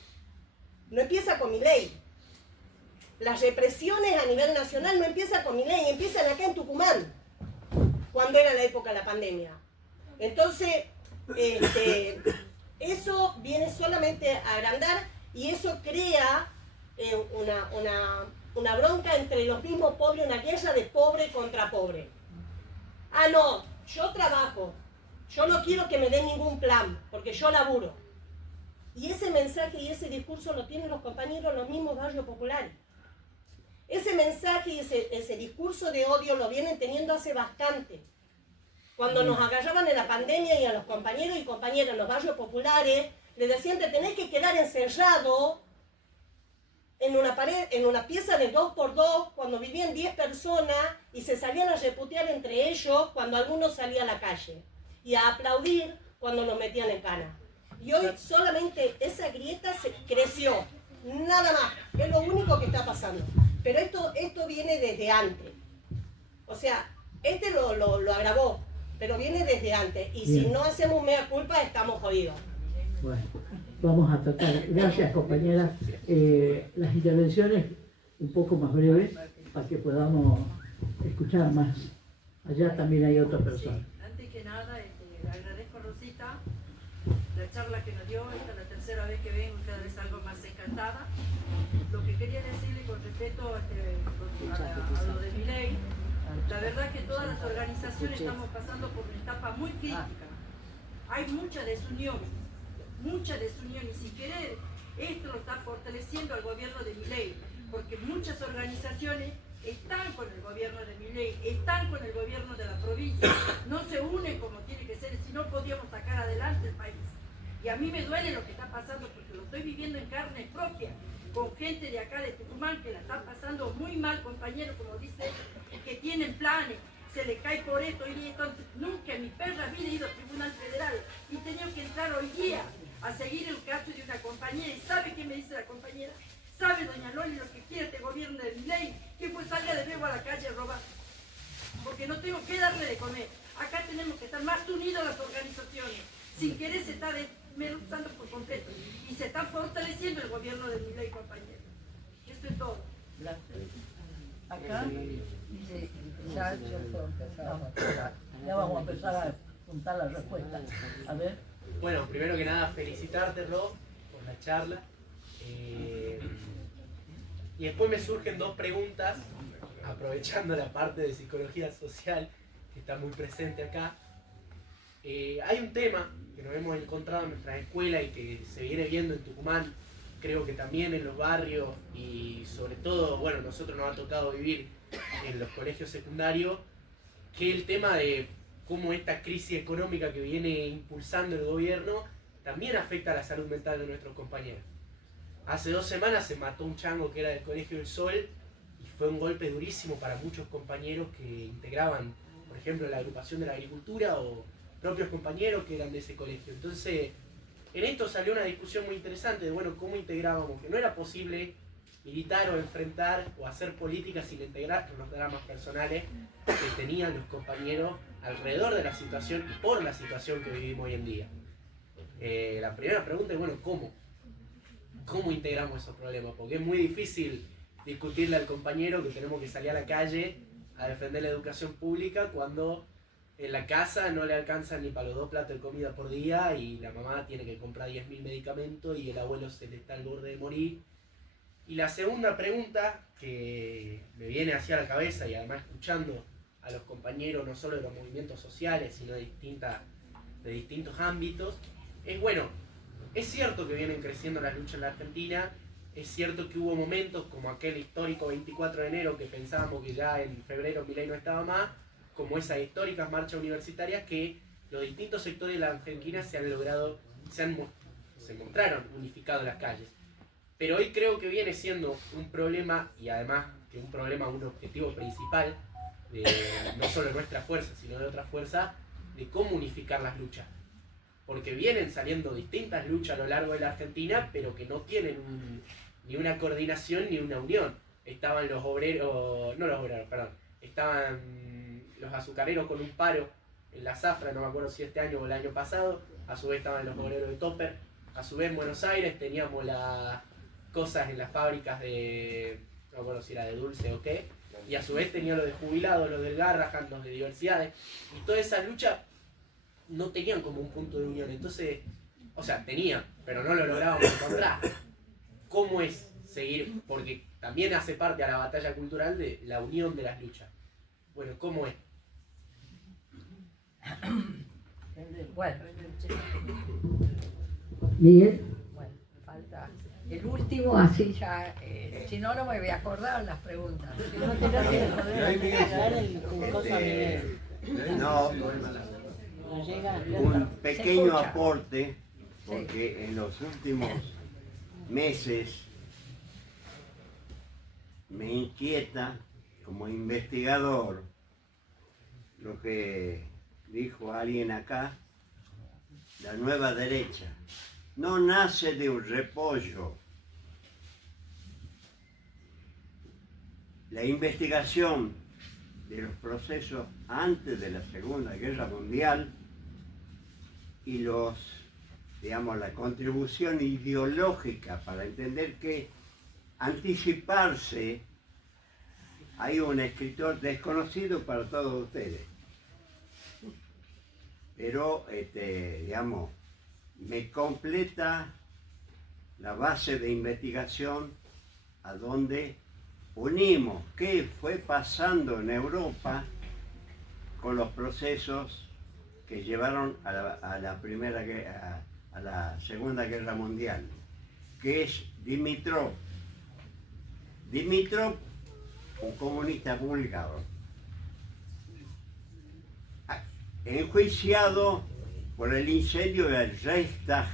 No empieza con Milei. Las represiones a nivel nacional no empiezan con Milei, empiezan acá en Tucumán, cuando era la época de la pandemia. Entonces, eso viene solamente a agrandar y eso crea una bronca entre los mismos pobres, una guerra de pobre contra pobre. Ah, no, yo trabajo, yo no quiero que me den ningún plan, porque yo laburo. Y ese mensaje y ese discurso lo tienen los compañeros en los mismos barrios populares. Ese mensaje y ese discurso de odio lo vienen teniendo hace bastante. Cuando nos agarraban en la pandemia y a los compañeros y compañeras en los barrios populares, les decían que tenés que quedar encerrado en una pared, en una pieza de 2x2, cuando vivían 10 personas y se salían a reputear entre ellos cuando alguno salía a la calle. Y a aplaudir cuando nos metían en cana. Y hoy solamente esa grieta se creció. Nada más. Es lo único que está pasando. Pero esto viene desde antes. O sea, lo agravó, pero viene desde antes. Y Bien. si no hacemos mea culpa, estamos jodidos. Bueno, vamos a tratar, gracias compañeras, las intervenciones un poco más breves para que podamos escuchar más. Allá también hay otra persona. Sí, antes que nada, le agradezco a Rosita la charla que nos dio. Esta es la tercera vez que vengo, cada vez algo más encantada. Lo que quería decirle con respecto a lo de Milei, la verdad es que todas las organizaciones estamos pasando por una etapa muy crítica. Hay mucha desunión, y sin querer esto lo está fortaleciendo al gobierno de Milei, porque muchas organizaciones están con el gobierno de Milei, están con el gobierno de la provincia, no se unen como tiene que ser, si no podríamos sacar adelante el país. Y a mí me duele lo que está pasando porque lo estoy viviendo en carne propia, con gente de acá de Tucumán que la está pasando muy mal, compañeros, como dice, que tienen planes, se le cae por esto y esto. Nunca en mi perra vida he ido al Tribunal Federal y he tenido que entrar hoy día a seguir el caso de una compañera. ¿Y sabe qué me dice la compañera? ¿Sabe, doña Loli, lo que quiere este gobierno de Milei? Que pues salga de nuevo a la calle a robar. Porque no tengo que darle de comer. Acá tenemos que estar más unidas las organizaciones. Sin querer se está desmenuzando por completo. Y se está fortaleciendo el gobierno de Milei, compañero. Esto es todo. Acá dice, ya vamos a empezar a juntar las respuestas. A ver. Bueno, primero que nada, felicitarte, Ro, por la charla. Y después me surgen dos preguntas, aprovechando la parte de psicología social que está muy presente acá. Hay un tema que nos hemos encontrado en nuestra escuela y que se viene viendo en Tucumán, creo que también en los barrios y sobre todo, bueno, nosotros nos ha tocado vivir en los colegios secundarios, que es el tema de cómo esta crisis económica que viene impulsando el gobierno también afecta a la salud mental de nuestros compañeros. Hace 2 semanas se mató un chango que era del Colegio del Sol y fue un golpe durísimo para muchos compañeros que integraban, por ejemplo, la agrupación de la agricultura o propios compañeros que eran de ese colegio. Entonces, en esto salió una discusión muy interesante de, bueno, cómo integrábamos, que no era posible militar o enfrentar o hacer política sin integrar los dramas personales que tenían los compañeros alrededor de la situación y por la situación que vivimos hoy en día. La primera pregunta es, bueno, ¿cómo integramos esos problemas? Porque es muy difícil discutirle al compañero que tenemos que salir a la calle a defender la educación pública cuando en la casa no le alcanzan ni para los 2 platos de comida por día y la mamá tiene que comprar 10.000 medicamentos y el abuelo se le está al borde de morir. Y la segunda pregunta que me viene hacia la cabeza y además escuchando a los compañeros no solo de los movimientos sociales, sino de distintos ámbitos, es bueno, es cierto que vienen creciendo las luchas en la Argentina, es cierto que hubo momentos como aquel histórico 24 de enero que pensábamos que ya en febrero Milei no estaba más, como esas históricas marchas universitarias que los distintos sectores de la Argentina se mostraron unificados en las calles. Pero hoy creo que viene siendo un problema, y además que un problema, un objetivo principal, de no solo nuestra fuerza, sino de otra fuerza, de cómo unificar las luchas. Porque vienen saliendo distintas luchas a lo largo de la Argentina, pero que no tienen ni una coordinación ni una unión. Estaban los obreros, estaban los azucareros con un paro en la zafra, no me acuerdo si este año o el año pasado, a su vez estaban los obreros de Topper, a su vez en Buenos Aires teníamos las cosas en las fábricas de, no me acuerdo si era de dulce o qué, y a su vez tenían los de jubilados, los del Garrahan, los de diversidades, y toda esa lucha no tenían como un punto de unión, entonces, o sea, tenían, pero no lo lográbamos encontrar. ¿Cómo es seguir? Porque también hace parte a la batalla cultural de la unión de las luchas. Bueno, ¿cómo es? Bueno, Miguel, bueno, falta el último, así ya, si no, no me voy a acordar las preguntas. No te lo que joder, el cosa Miguel. No, un pequeño aporte, porque en los últimos meses me inquieta como investigador lo que dijo alguien acá, la nueva derecha. No nace de un repollo. La investigación de los procesos antes de la Segunda Guerra Mundial y la contribución ideológica para entender que anticiparse, hay un escritor desconocido para todos ustedes, pero me completa la base de investigación a donde unimos qué fue pasando en Europa con los procesos que llevaron a la Segunda Guerra Mundial, que es Dimitrov. Dimitrov, un comunista búlgaro, enjuiciado por el incendio del Reichstag,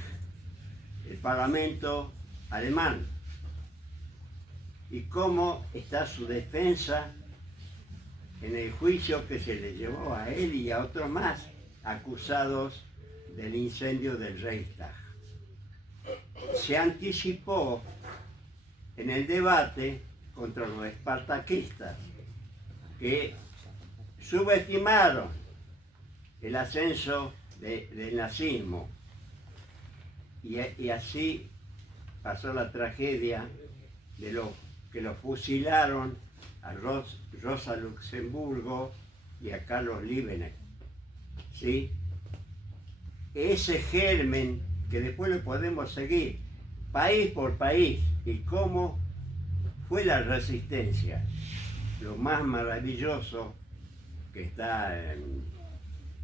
el Parlamento alemán, y cómo está su defensa en el juicio que se le llevó a él y a otros más acusados del incendio del Reichstag. Se anticipó en el debate contra los espartaquistas, que subestimaron el ascenso del nazismo, y así pasó la tragedia de los que lo fusilaron a Rosa Luxemburgo y a Carlos Liebknecht. ¿Sí? Ese germen que después lo podemos seguir país por país, y cómo fue la resistencia. Lo más maravilloso que está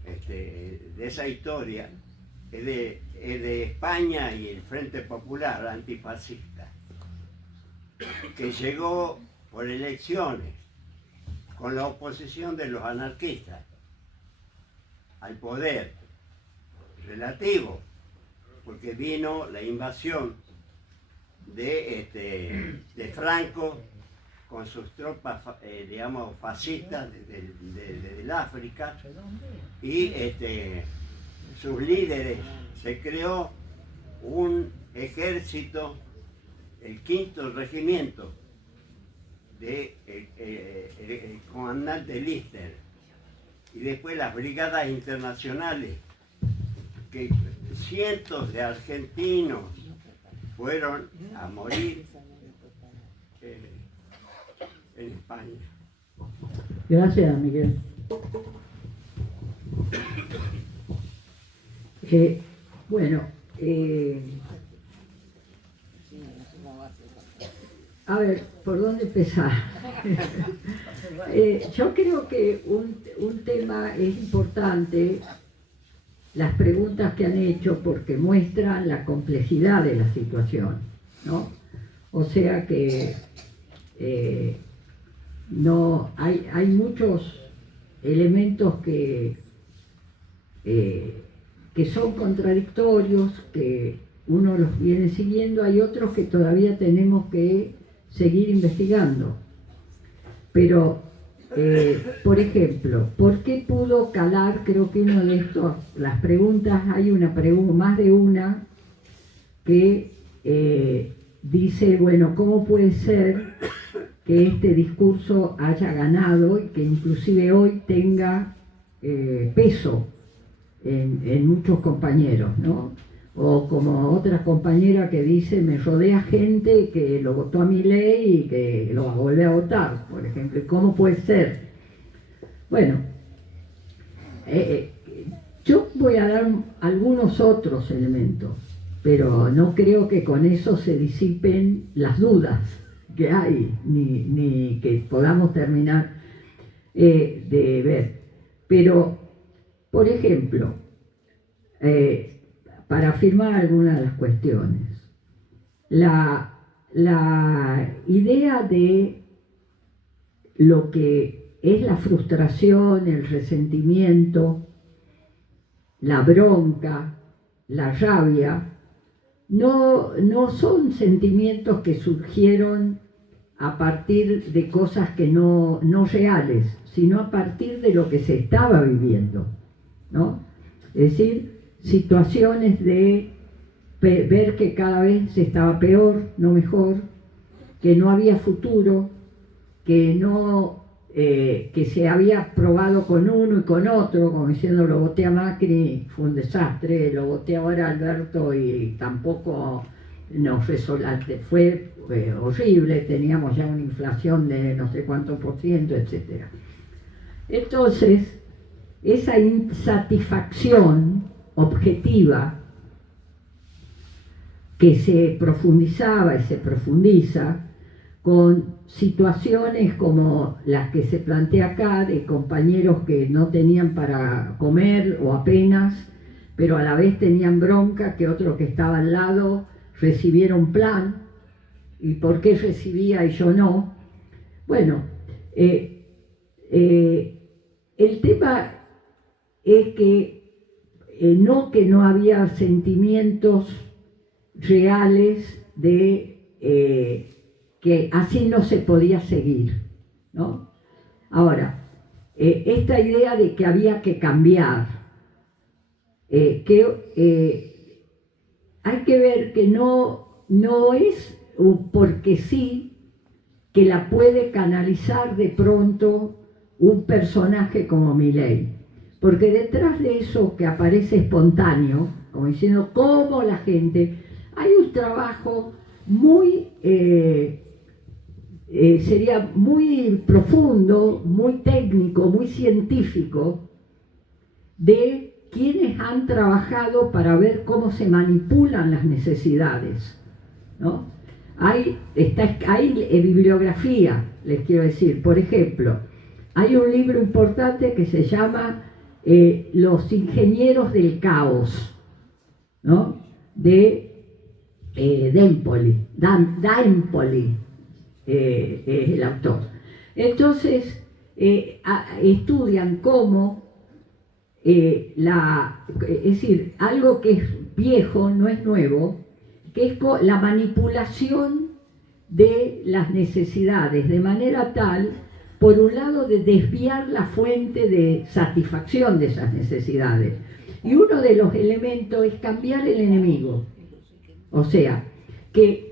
de esa historia es de España y el Frente Popular antifascista, que llegó por elecciones con la oposición de los anarquistas al poder relativo, porque vino la invasión de Franco con sus tropas, fascistas desde el África, y sus líderes. Se creó un ejército, el 5º regimiento, el comandante Lister, y después las brigadas internacionales, que cientos de argentinos fueron a morir en España. Gracias, Miguel. A ver, ¿por dónde empezar? yo creo que un tema es importante, las preguntas que han hecho, porque muestran la complejidad de la situación, ¿no? O sea que no hay muchos elementos que son contradictorios, que uno los viene siguiendo, hay otros que todavía tenemos que seguir investigando. Pero, por ejemplo, ¿por qué pudo calar? Creo que uno de estos, las preguntas, hay una pregunta, más de una, que dice, bueno, ¿cómo puede ser que este discurso haya ganado y que inclusive hoy tenga peso en muchos compañeros, ¿no? O como otra compañera que dice, me rodea gente que lo votó a Milei y que lo va a volver a votar, por ejemplo. ¿Cómo puede ser? Bueno, yo voy a dar algunos otros elementos, pero no creo que con eso se disipen las dudas que hay, ni que podamos terminar de ver. Pero, por ejemplo, para afirmar algunas de las cuestiones, la idea de lo que es la frustración, el resentimiento, la bronca, la rabia, no son sentimientos que surgieron a partir de cosas que no reales, sino a partir de lo que se estaba viviendo, ¿no? Es decir, situaciones de ver que cada vez se estaba peor, no mejor, que no había futuro, que que se había probado con uno y con otro, como diciendo lo voté a Macri, fue un desastre, lo voté ahora a Alberto y tampoco nos fue horrible, teníamos ya una inflación de no sé cuánto %, etc. Entonces, esa insatisfacción objetiva que se profundizaba y se profundiza con situaciones como las que se plantea acá, de compañeros que no tenían para comer o apenas, pero a la vez tenían bronca que otro que estaba al lado recibiera un plan, y por qué recibía y yo no. Bueno, el tema es que no había sentimientos reales de que así no se podía seguir, ¿no? Ahora, esta idea de que había que cambiar, hay que ver que no es porque sí que la puede canalizar de pronto un personaje como Milei, porque detrás de eso que aparece espontáneo, como diciendo cómo la gente, hay un trabajo muy sería muy profundo, muy técnico, muy científico, de quienes han trabajado para ver cómo se manipulan las necesidades, ¿no? Hay bibliografía, les quiero decir. Por ejemplo, hay un libro importante que se llama Los ingenieros del caos, ¿no? De Dempoli, es el autor. Entonces, estudian cómo es decir, algo que es viejo, no es nuevo, que es la manipulación de las necesidades, de manera tal, por un lado, de desviar la fuente de satisfacción de esas necesidades. Y uno de los elementos es cambiar el enemigo. O sea, que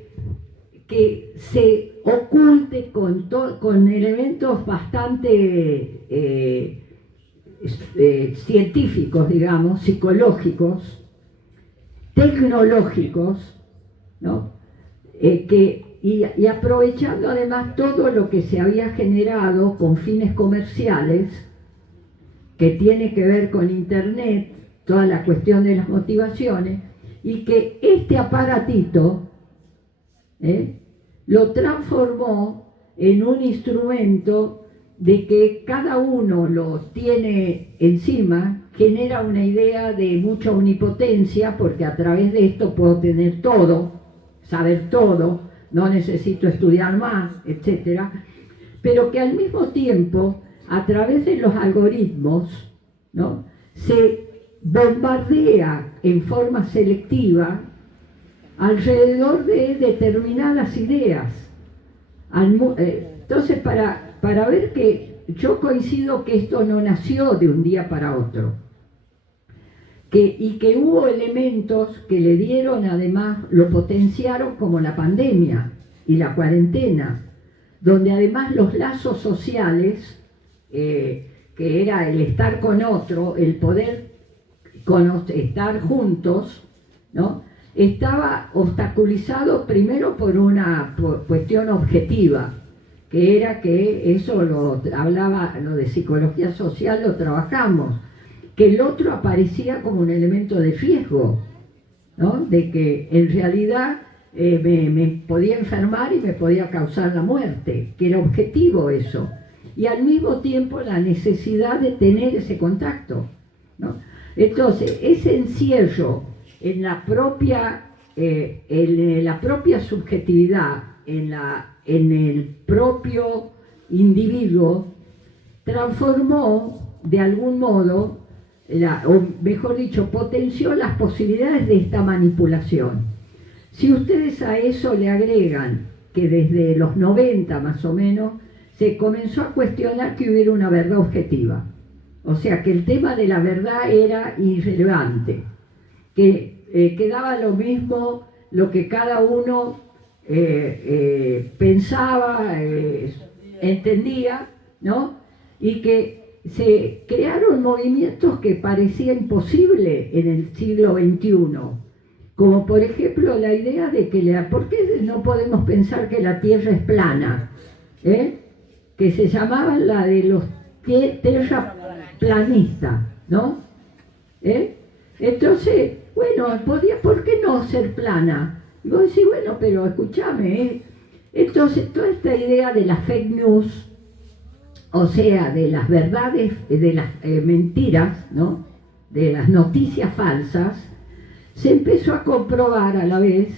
se oculte con elementos bastante científicos, digamos, psicológicos, tecnológicos, ¿no? Y aprovechando además todo lo que se había generado con fines comerciales, que tiene que ver con Internet, toda la cuestión de las motivaciones, y que este aparatito lo transformó en un instrumento de que cada uno lo tiene encima, genera una idea de mucha omnipotencia, porque a través de esto puedo tener todo, saber todo, no necesito estudiar más, etc. Pero que al mismo tiempo, a través de los algoritmos, ¿no?, se bombardea en forma selectiva alrededor de determinadas ideas. Entonces, para ver que yo coincido que esto no nació de un día para otro, y que hubo elementos que le dieron, además, lo potenciaron, como la pandemia y la cuarentena, donde además los lazos sociales, que era el estar con otro, el poder estar juntos, ¿no?, estaba obstaculizado primero por una cuestión objetiva, que era que eso lo de psicología social lo trabajamos, que el otro aparecía como un elemento de riesgo, ¿no?, de que en realidad me podía enfermar y me podía causar la muerte, que era objetivo eso, y al mismo tiempo la necesidad de tener ese contacto, ¿no? Entonces, ese encierro en la propia subjetividad, en el propio individuo, transformó de algún modo, o mejor dicho, potenció las posibilidades de esta manipulación. Si ustedes a eso le agregan que desde los 90 más o menos se comenzó a cuestionar que hubiera una verdad objetiva, o sea que el tema de la verdad era irrelevante, que quedaba lo mismo lo que cada uno pensaba, entendía, ¿no?, y que se crearon movimientos que parecía imposible en el siglo XXI, como por ejemplo la idea de que ¿por qué no podemos pensar que la Tierra es plana? Que se llamaba la de los terraplanistas, ¿no? Entonces, bueno, ¿por qué no ser plana? Y vos decís, bueno, pero escúchame, Entonces, toda esta idea de las fake news, o sea, de las verdades, de las mentiras, ¿no?, de las noticias falsas, se empezó a comprobar a la vez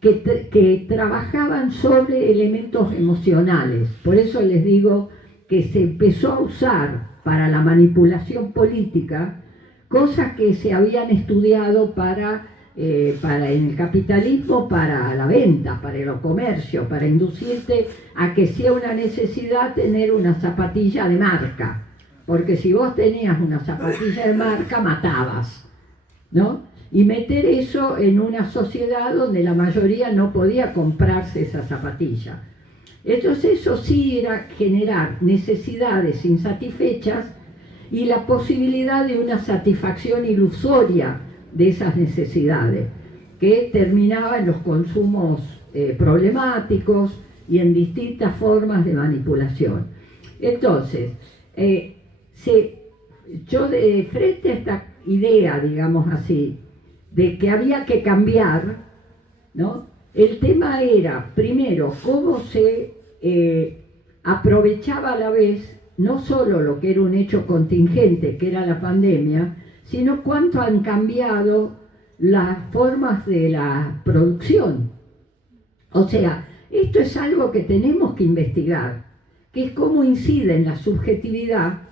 que trabajaban sobre elementos emocionales. Por eso les digo que se empezó a usar para la manipulación política cosas que se habían estudiado para en el capitalismo, para la venta, para el comercio, para inducirte a que sea una necesidad tener una zapatilla de marca, porque si vos tenías una zapatilla de marca matabas, ¿no? Y meter eso en una sociedad donde la mayoría no podía comprarse esa zapatilla. Entonces eso sí era generar necesidades insatisfechas y la posibilidad de una satisfacción ilusoria de esas necesidades, que terminaba en los consumos problemáticos y en distintas formas de manipulación. Entonces, yo frente a esta idea, digamos así, de que había que cambiar, ¿no?, el tema era, primero, cómo se aprovechaba a la vez no solo lo que era un hecho contingente, que era la pandemia, sino cuánto han cambiado las formas de la producción. O sea, esto es algo que tenemos que investigar, que es cómo incide en la subjetividad,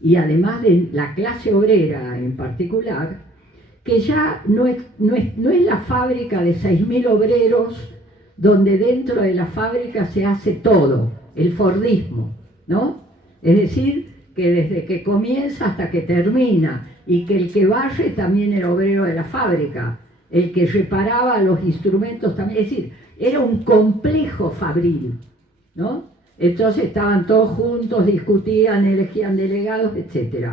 y además de la clase obrera en particular, que ya no es la fábrica de 6.000 obreros donde dentro de la fábrica se hace todo, el fordismo, ¿no? Es decir, que desde que comienza hasta que termina, y que el que barre también era obrero de la fábrica, el que reparaba los instrumentos también, es decir, era un complejo fabril, ¿no? Entonces estaban todos juntos, discutían, elegían delegados, etc.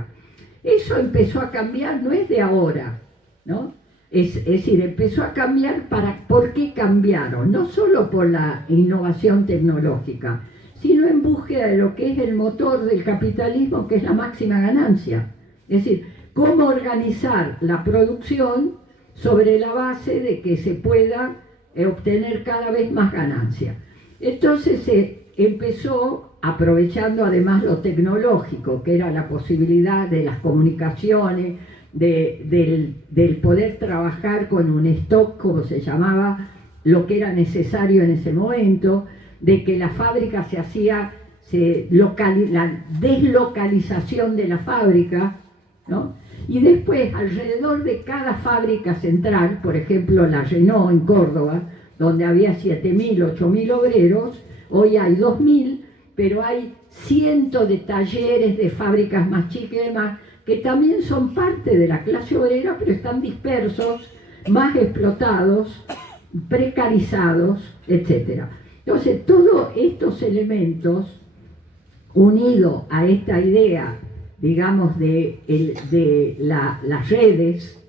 Eso empezó a cambiar, no es de ahora, ¿no? Es decir, empezó a cambiar ¿por qué cambiaron? No solo por la innovación tecnológica, sino en búsqueda de lo que es el motor del capitalismo, que es la máxima ganancia. Es decir, cómo organizar la producción sobre la base de que se pueda obtener cada vez más ganancia. Entonces se empezó aprovechando además lo tecnológico, que era la posibilidad de las comunicaciones, del poder trabajar con un stock, como se llamaba, lo que era necesario en ese momento, de que la fábrica se hacía, la deslocalización de la fábrica, ¿no? Y después, alrededor de cada fábrica central, por ejemplo la Renault en Córdoba, donde había 7.000, 8.000 obreros, hoy hay 2.000, pero hay cientos de talleres, de fábricas más chicas y demás, que también son parte de la clase obrera, pero están dispersos, más explotados, precarizados, etc. Entonces, todos estos elementos, unidos a esta idea, digamos, de las redes,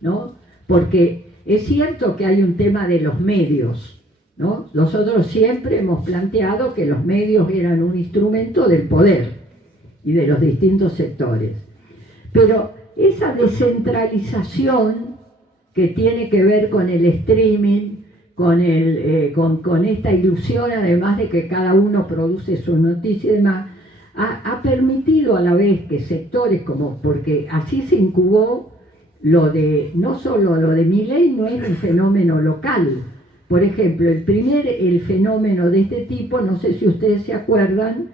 ¿no? Porque es cierto que hay un tema de los medios, ¿no? Nosotros siempre hemos planteado que los medios eran un instrumento del poder y de los distintos sectores. Pero esa descentralización que tiene que ver con el streaming, con esta ilusión, además de que cada uno produce su noticia y demás, ha permitido a la vez que sectores porque así se incubó no solo lo de Milei, no es un fenómeno local. Por ejemplo, el fenómeno de este tipo, no sé si ustedes se acuerdan,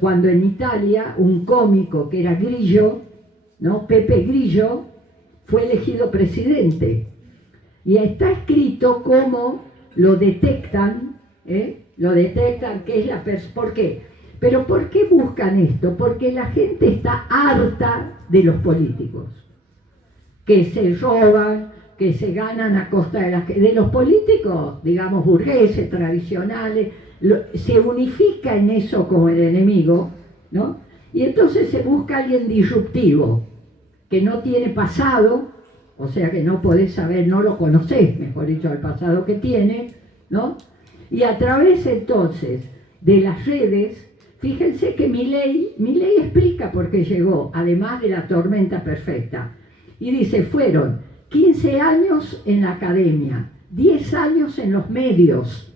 cuando en Italia un cómico que era Grillo, ¿no? Pepe Grillo, fue elegido presidente. Y está escrito cómo lo detectan, lo detectan, que es ¿por qué? Pero ¿por qué buscan esto? Porque la gente está harta de los políticos, que se roban, que se ganan a costa de los políticos, digamos, burgueses, tradicionales, se unifica en eso como el enemigo, ¿no? Y entonces se busca alguien disruptivo, que no tiene pasado, o sea que no podés saber, no lo conocés, mejor dicho, el pasado que tiene, ¿no? Y a través entonces de las redes, fíjense que Milei explica por qué llegó, además de la tormenta perfecta. Y dice, fueron 15 años en la academia, 10 años en los medios,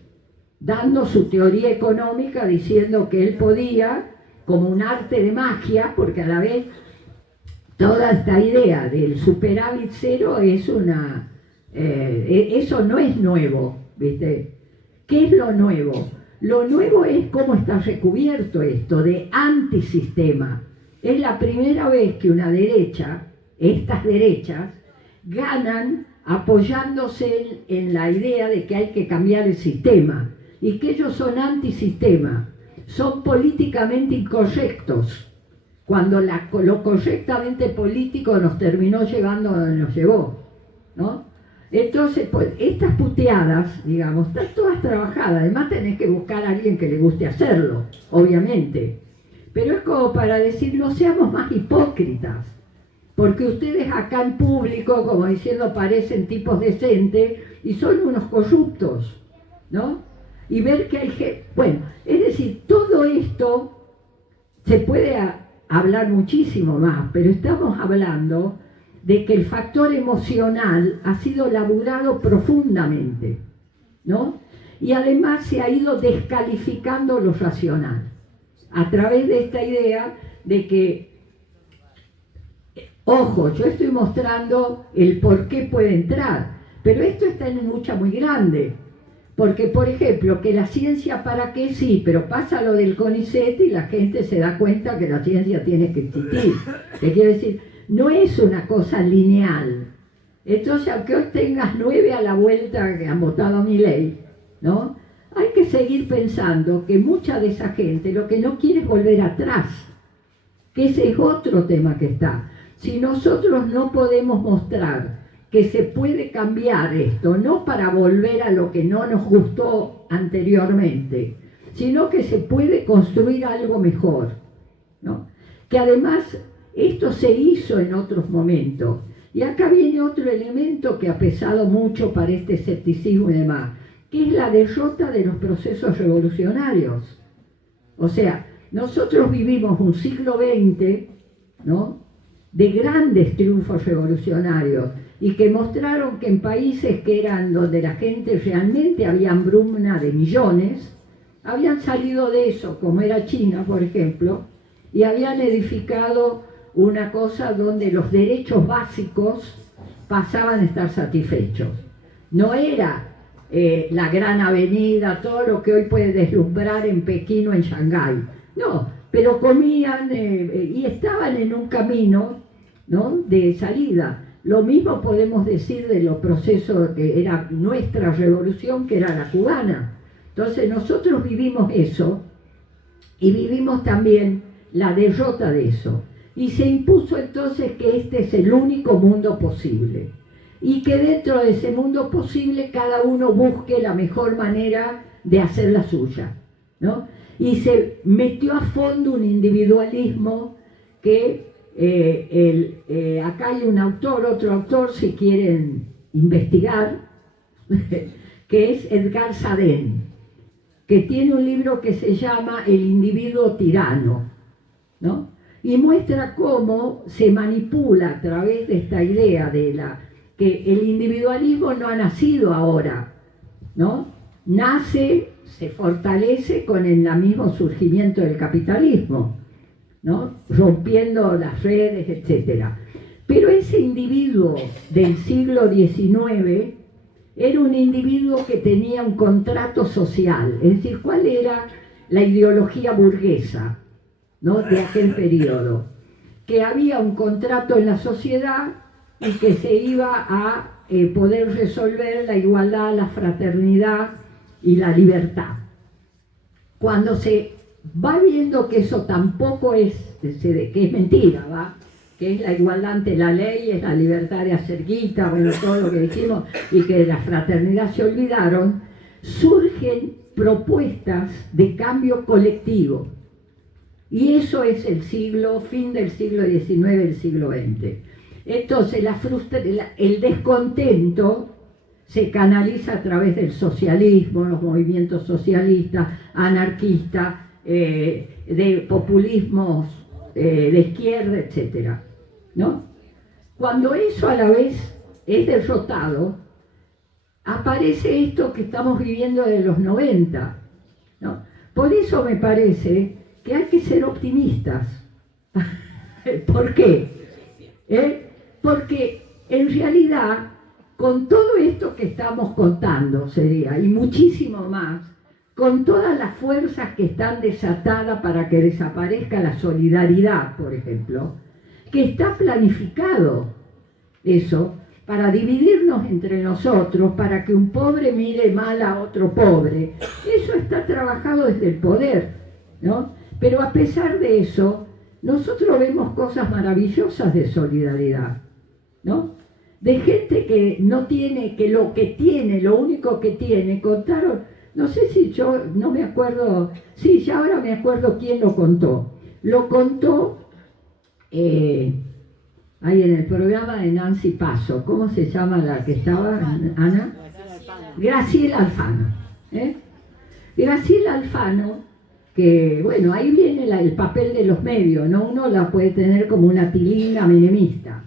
dando su teoría económica, diciendo que él podía, como un arte de magia, porque a la vez toda esta idea del superávit cero es eso no es nuevo, ¿viste? ¿Qué es lo nuevo? Lo nuevo es cómo está recubierto esto de antisistema. Es la primera vez que una derecha, estas derechas, ganan apoyándose en la idea de que hay que cambiar el sistema y que ellos son antisistema, son políticamente incorrectos, cuando lo correctamente político nos terminó llevando a donde nos llevó, ¿no? Entonces, pues, estas puteadas, digamos, están todas trabajadas. Además tenés que buscar a alguien que le guste hacerlo, obviamente. Pero es como para decir, no seamos más hipócritas, porque ustedes acá en público, como diciendo, parecen tipos decentes y son unos corruptos, ¿no? Y ver que hay gente... Bueno, es decir, todo esto se puede hablar muchísimo más, pero estamos hablando de que el factor emocional ha sido laburado profundamente, ¿no? Y además se ha ido descalificando lo racional, a través de esta idea de que, ojo, yo estoy mostrando el por qué puede entrar, pero esto está en una lucha muy grande, porque, por ejemplo, que la ciencia para qué sí, pero pasa lo del CONICET y la gente se da cuenta que la ciencia tiene que existir. ¿Qué quiere decir? No es una cosa lineal. Entonces, aunque hoy tengas 9 a la vuelta que han votado a Milei, ¿no? Hay que seguir pensando que mucha de esa gente lo que no quiere es volver atrás, que ese es otro tema que está. Si nosotros no podemos mostrar que se puede cambiar esto, no para volver a lo que no nos gustó anteriormente, sino que se puede construir algo mejor, ¿no? Que además esto se hizo en otros momentos. Y acá viene otro elemento que ha pesado mucho para este escepticismo y demás, que es la derrota de los procesos revolucionarios. O sea, nosotros vivimos un siglo XX, ¿no?, de grandes triunfos revolucionarios, y que mostraron que en países que eran donde la gente realmente había hambruna de millones, habían salido de eso, como era China, por ejemplo, y habían edificado una cosa donde los derechos básicos pasaban a estar satisfechos. No era la gran avenida, todo lo que hoy puede deslumbrar en Pekín o en Shanghái. No, pero comían y estaban en un camino, ¿no?, de salida. Lo mismo podemos decir de los procesos que era nuestra revolución, que era la cubana. Entonces nosotros vivimos eso y vivimos también la derrota de eso. Y se impuso entonces que este es el único mundo posible. Y que dentro de ese mundo posible cada uno busque la mejor manera de hacer la suya, ¿no? Y se metió a fondo un individualismo que acá hay un autor, otro autor, si quieren investigar, que es Edgar Sadén, que tiene un libro que se llama El individuo tirano, ¿no? Y muestra cómo se manipula a través de esta idea de que el individualismo no ha nacido ahora, ¿no? Nace, se fortalece con el mismo surgimiento del capitalismo, ¿no?, rompiendo las redes, etc. Pero ese individuo del siglo XIX era un individuo que tenía un contrato social, es decir, ¿cuál era la ideología burguesa, ¿no?, de aquel periodo? Que había un contrato en la sociedad y que se iba a poder resolver la igualdad, la fraternidad y la libertad. Cuando se va viendo que eso tampoco es, que es mentira, ¿va?, que es la igualdad ante la ley, es la libertad de hacer guita, bueno, todo lo que dijimos, y que de la fraternidad se olvidaron, surgen propuestas de cambio colectivo. Y eso es el fin del siglo XIX, el siglo XX. Entonces el descontento se canaliza a través del socialismo, los movimientos socialistas, anarquistas, de populismos de izquierda, etc., ¿no? Cuando eso a la vez es derrotado, aparece esto que estamos viviendo de los 90, ¿no? Por eso me parece que hay que ser optimistas. ¿Por qué? Porque en realidad, con todo esto que estamos contando, y muchísimo más, con todas las fuerzas que están desatadas para que desaparezca la solidaridad, por ejemplo, que está planificado eso, para dividirnos entre nosotros, para que un pobre mire mal a otro pobre. Eso está trabajado desde el poder, ¿no? Pero a pesar de eso, nosotros vemos cosas maravillosas de solidaridad, ¿no? De gente que no tiene, que lo único que tiene, contaron, no sé si yo, no me acuerdo, sí, ya ahora me acuerdo quién lo contó. Lo contó ahí en el programa de Nancy Paso. ¿Cómo se llama la que estaba, Ana? Graciela Alfano. Graciela Alfano, que bueno, ahí viene el papel de los medios, ¿no? Uno la puede tener como una tilinga menemista,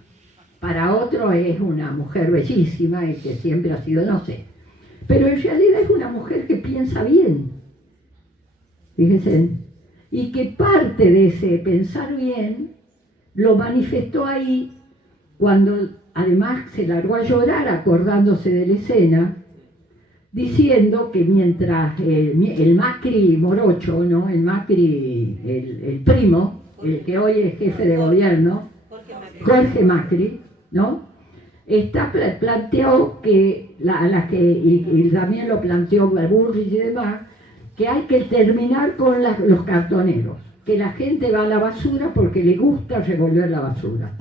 para otro es una mujer bellísima y que siempre ha sido, no sé, pero en realidad es una mujer que piensa bien, fíjense, y que parte de ese pensar bien lo manifestó ahí cuando además se largó a llorar acordándose de la escena, diciendo que mientras el Macri morocho, ¿no?, el Macri, el primo, el que hoy es jefe de gobierno, Jorge Macri, ¿no?, planteó que, y también lo planteó Bullrich y demás, que hay que terminar con los cartoneros, que la gente va a la basura porque le gusta revolver la basura.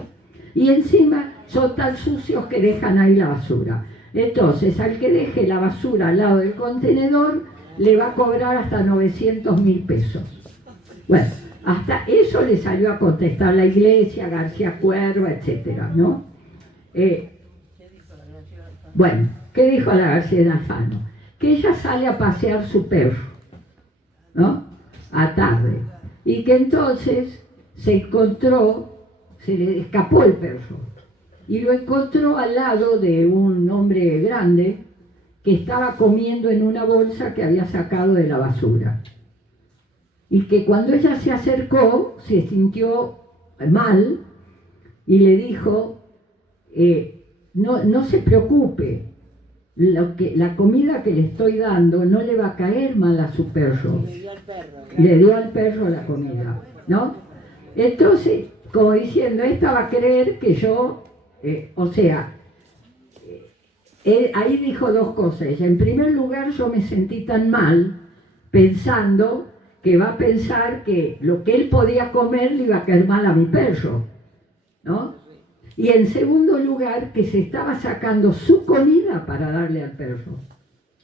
Y encima son tan sucios que dejan ahí la basura. Entonces, al que deje la basura al lado del contenedor, le va a cobrar hasta 900.000 pesos. Bueno, hasta eso le salió a contestar la Iglesia, García Cuerva, etcétera, ¿no? Bueno, ¿qué dijo la García Alfano? Que ella sale a pasear su perro, ¿no?, a tarde, y que entonces se le escapó el perro, y lo encontró al lado de un hombre grande que estaba comiendo en una bolsa que había sacado de la basura. Y que cuando ella se acercó, se sintió mal y le dijo, no se preocupe, la comida que le estoy dando no le va a caer mal a su perro. Le dio al perro la comida, ¿no? Entonces, como diciendo, esta va a creer que yo, ahí dijo dos cosas. Ella, en primer lugar, yo me sentí tan mal pensando que va a pensar que lo que él podía comer le iba a caer mal a mi perro, ¿no? Y en segundo lugar, que se estaba sacando su comida para darle al perro.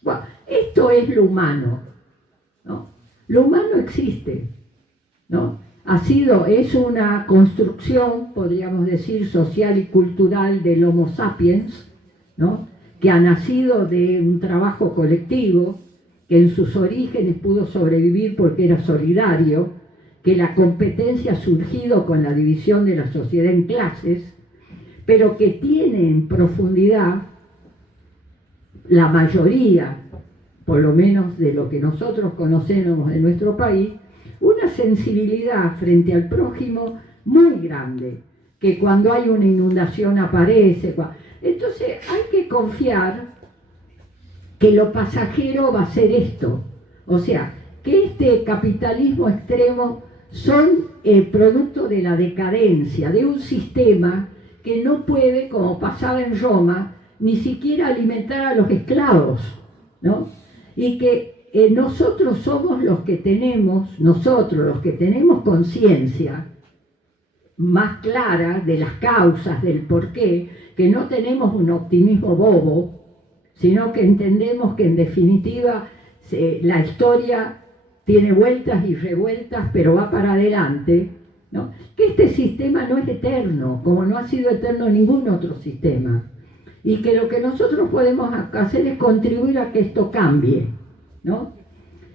Bueno, esto es lo humano, ¿no? Lo humano existe, ¿no? Es una construcción, podríamos decir, social y cultural del Homo sapiens, ¿no? Que ha nacido de un trabajo colectivo, que en sus orígenes pudo sobrevivir porque era solidario, que la competencia ha surgido con la división de la sociedad en clases, pero que tiene en profundidad la mayoría, por lo menos de lo que nosotros conocemos de nuestro país, una sensibilidad frente al prójimo muy grande, que cuando hay una inundación aparece. Entonces hay que confiar que lo pasajero va a ser esto, o sea, que este capitalismo extremo son el producto de la decadencia, de un sistema que no puede, como pasaba en Roma, ni siquiera alimentar a los esclavos, ¿no? Y que nosotros somos los que tenemos conciencia más clara de las causas, del porqué, que no tenemos un optimismo bobo, sino que entendemos que en definitiva la historia tiene vueltas y revueltas, pero va para adelante, ¿no? Que este sistema no es eterno, como no ha sido eterno ningún otro sistema, y que lo que nosotros podemos hacer es contribuir a que esto cambie, ¿no?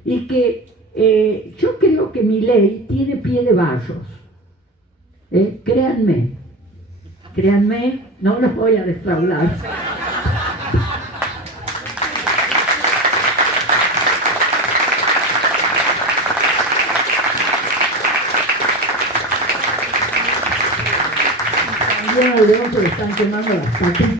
Y que yo creo que mi ley tiene pie de barros, créanme, no los voy a defraudar. Están quemando las patitas.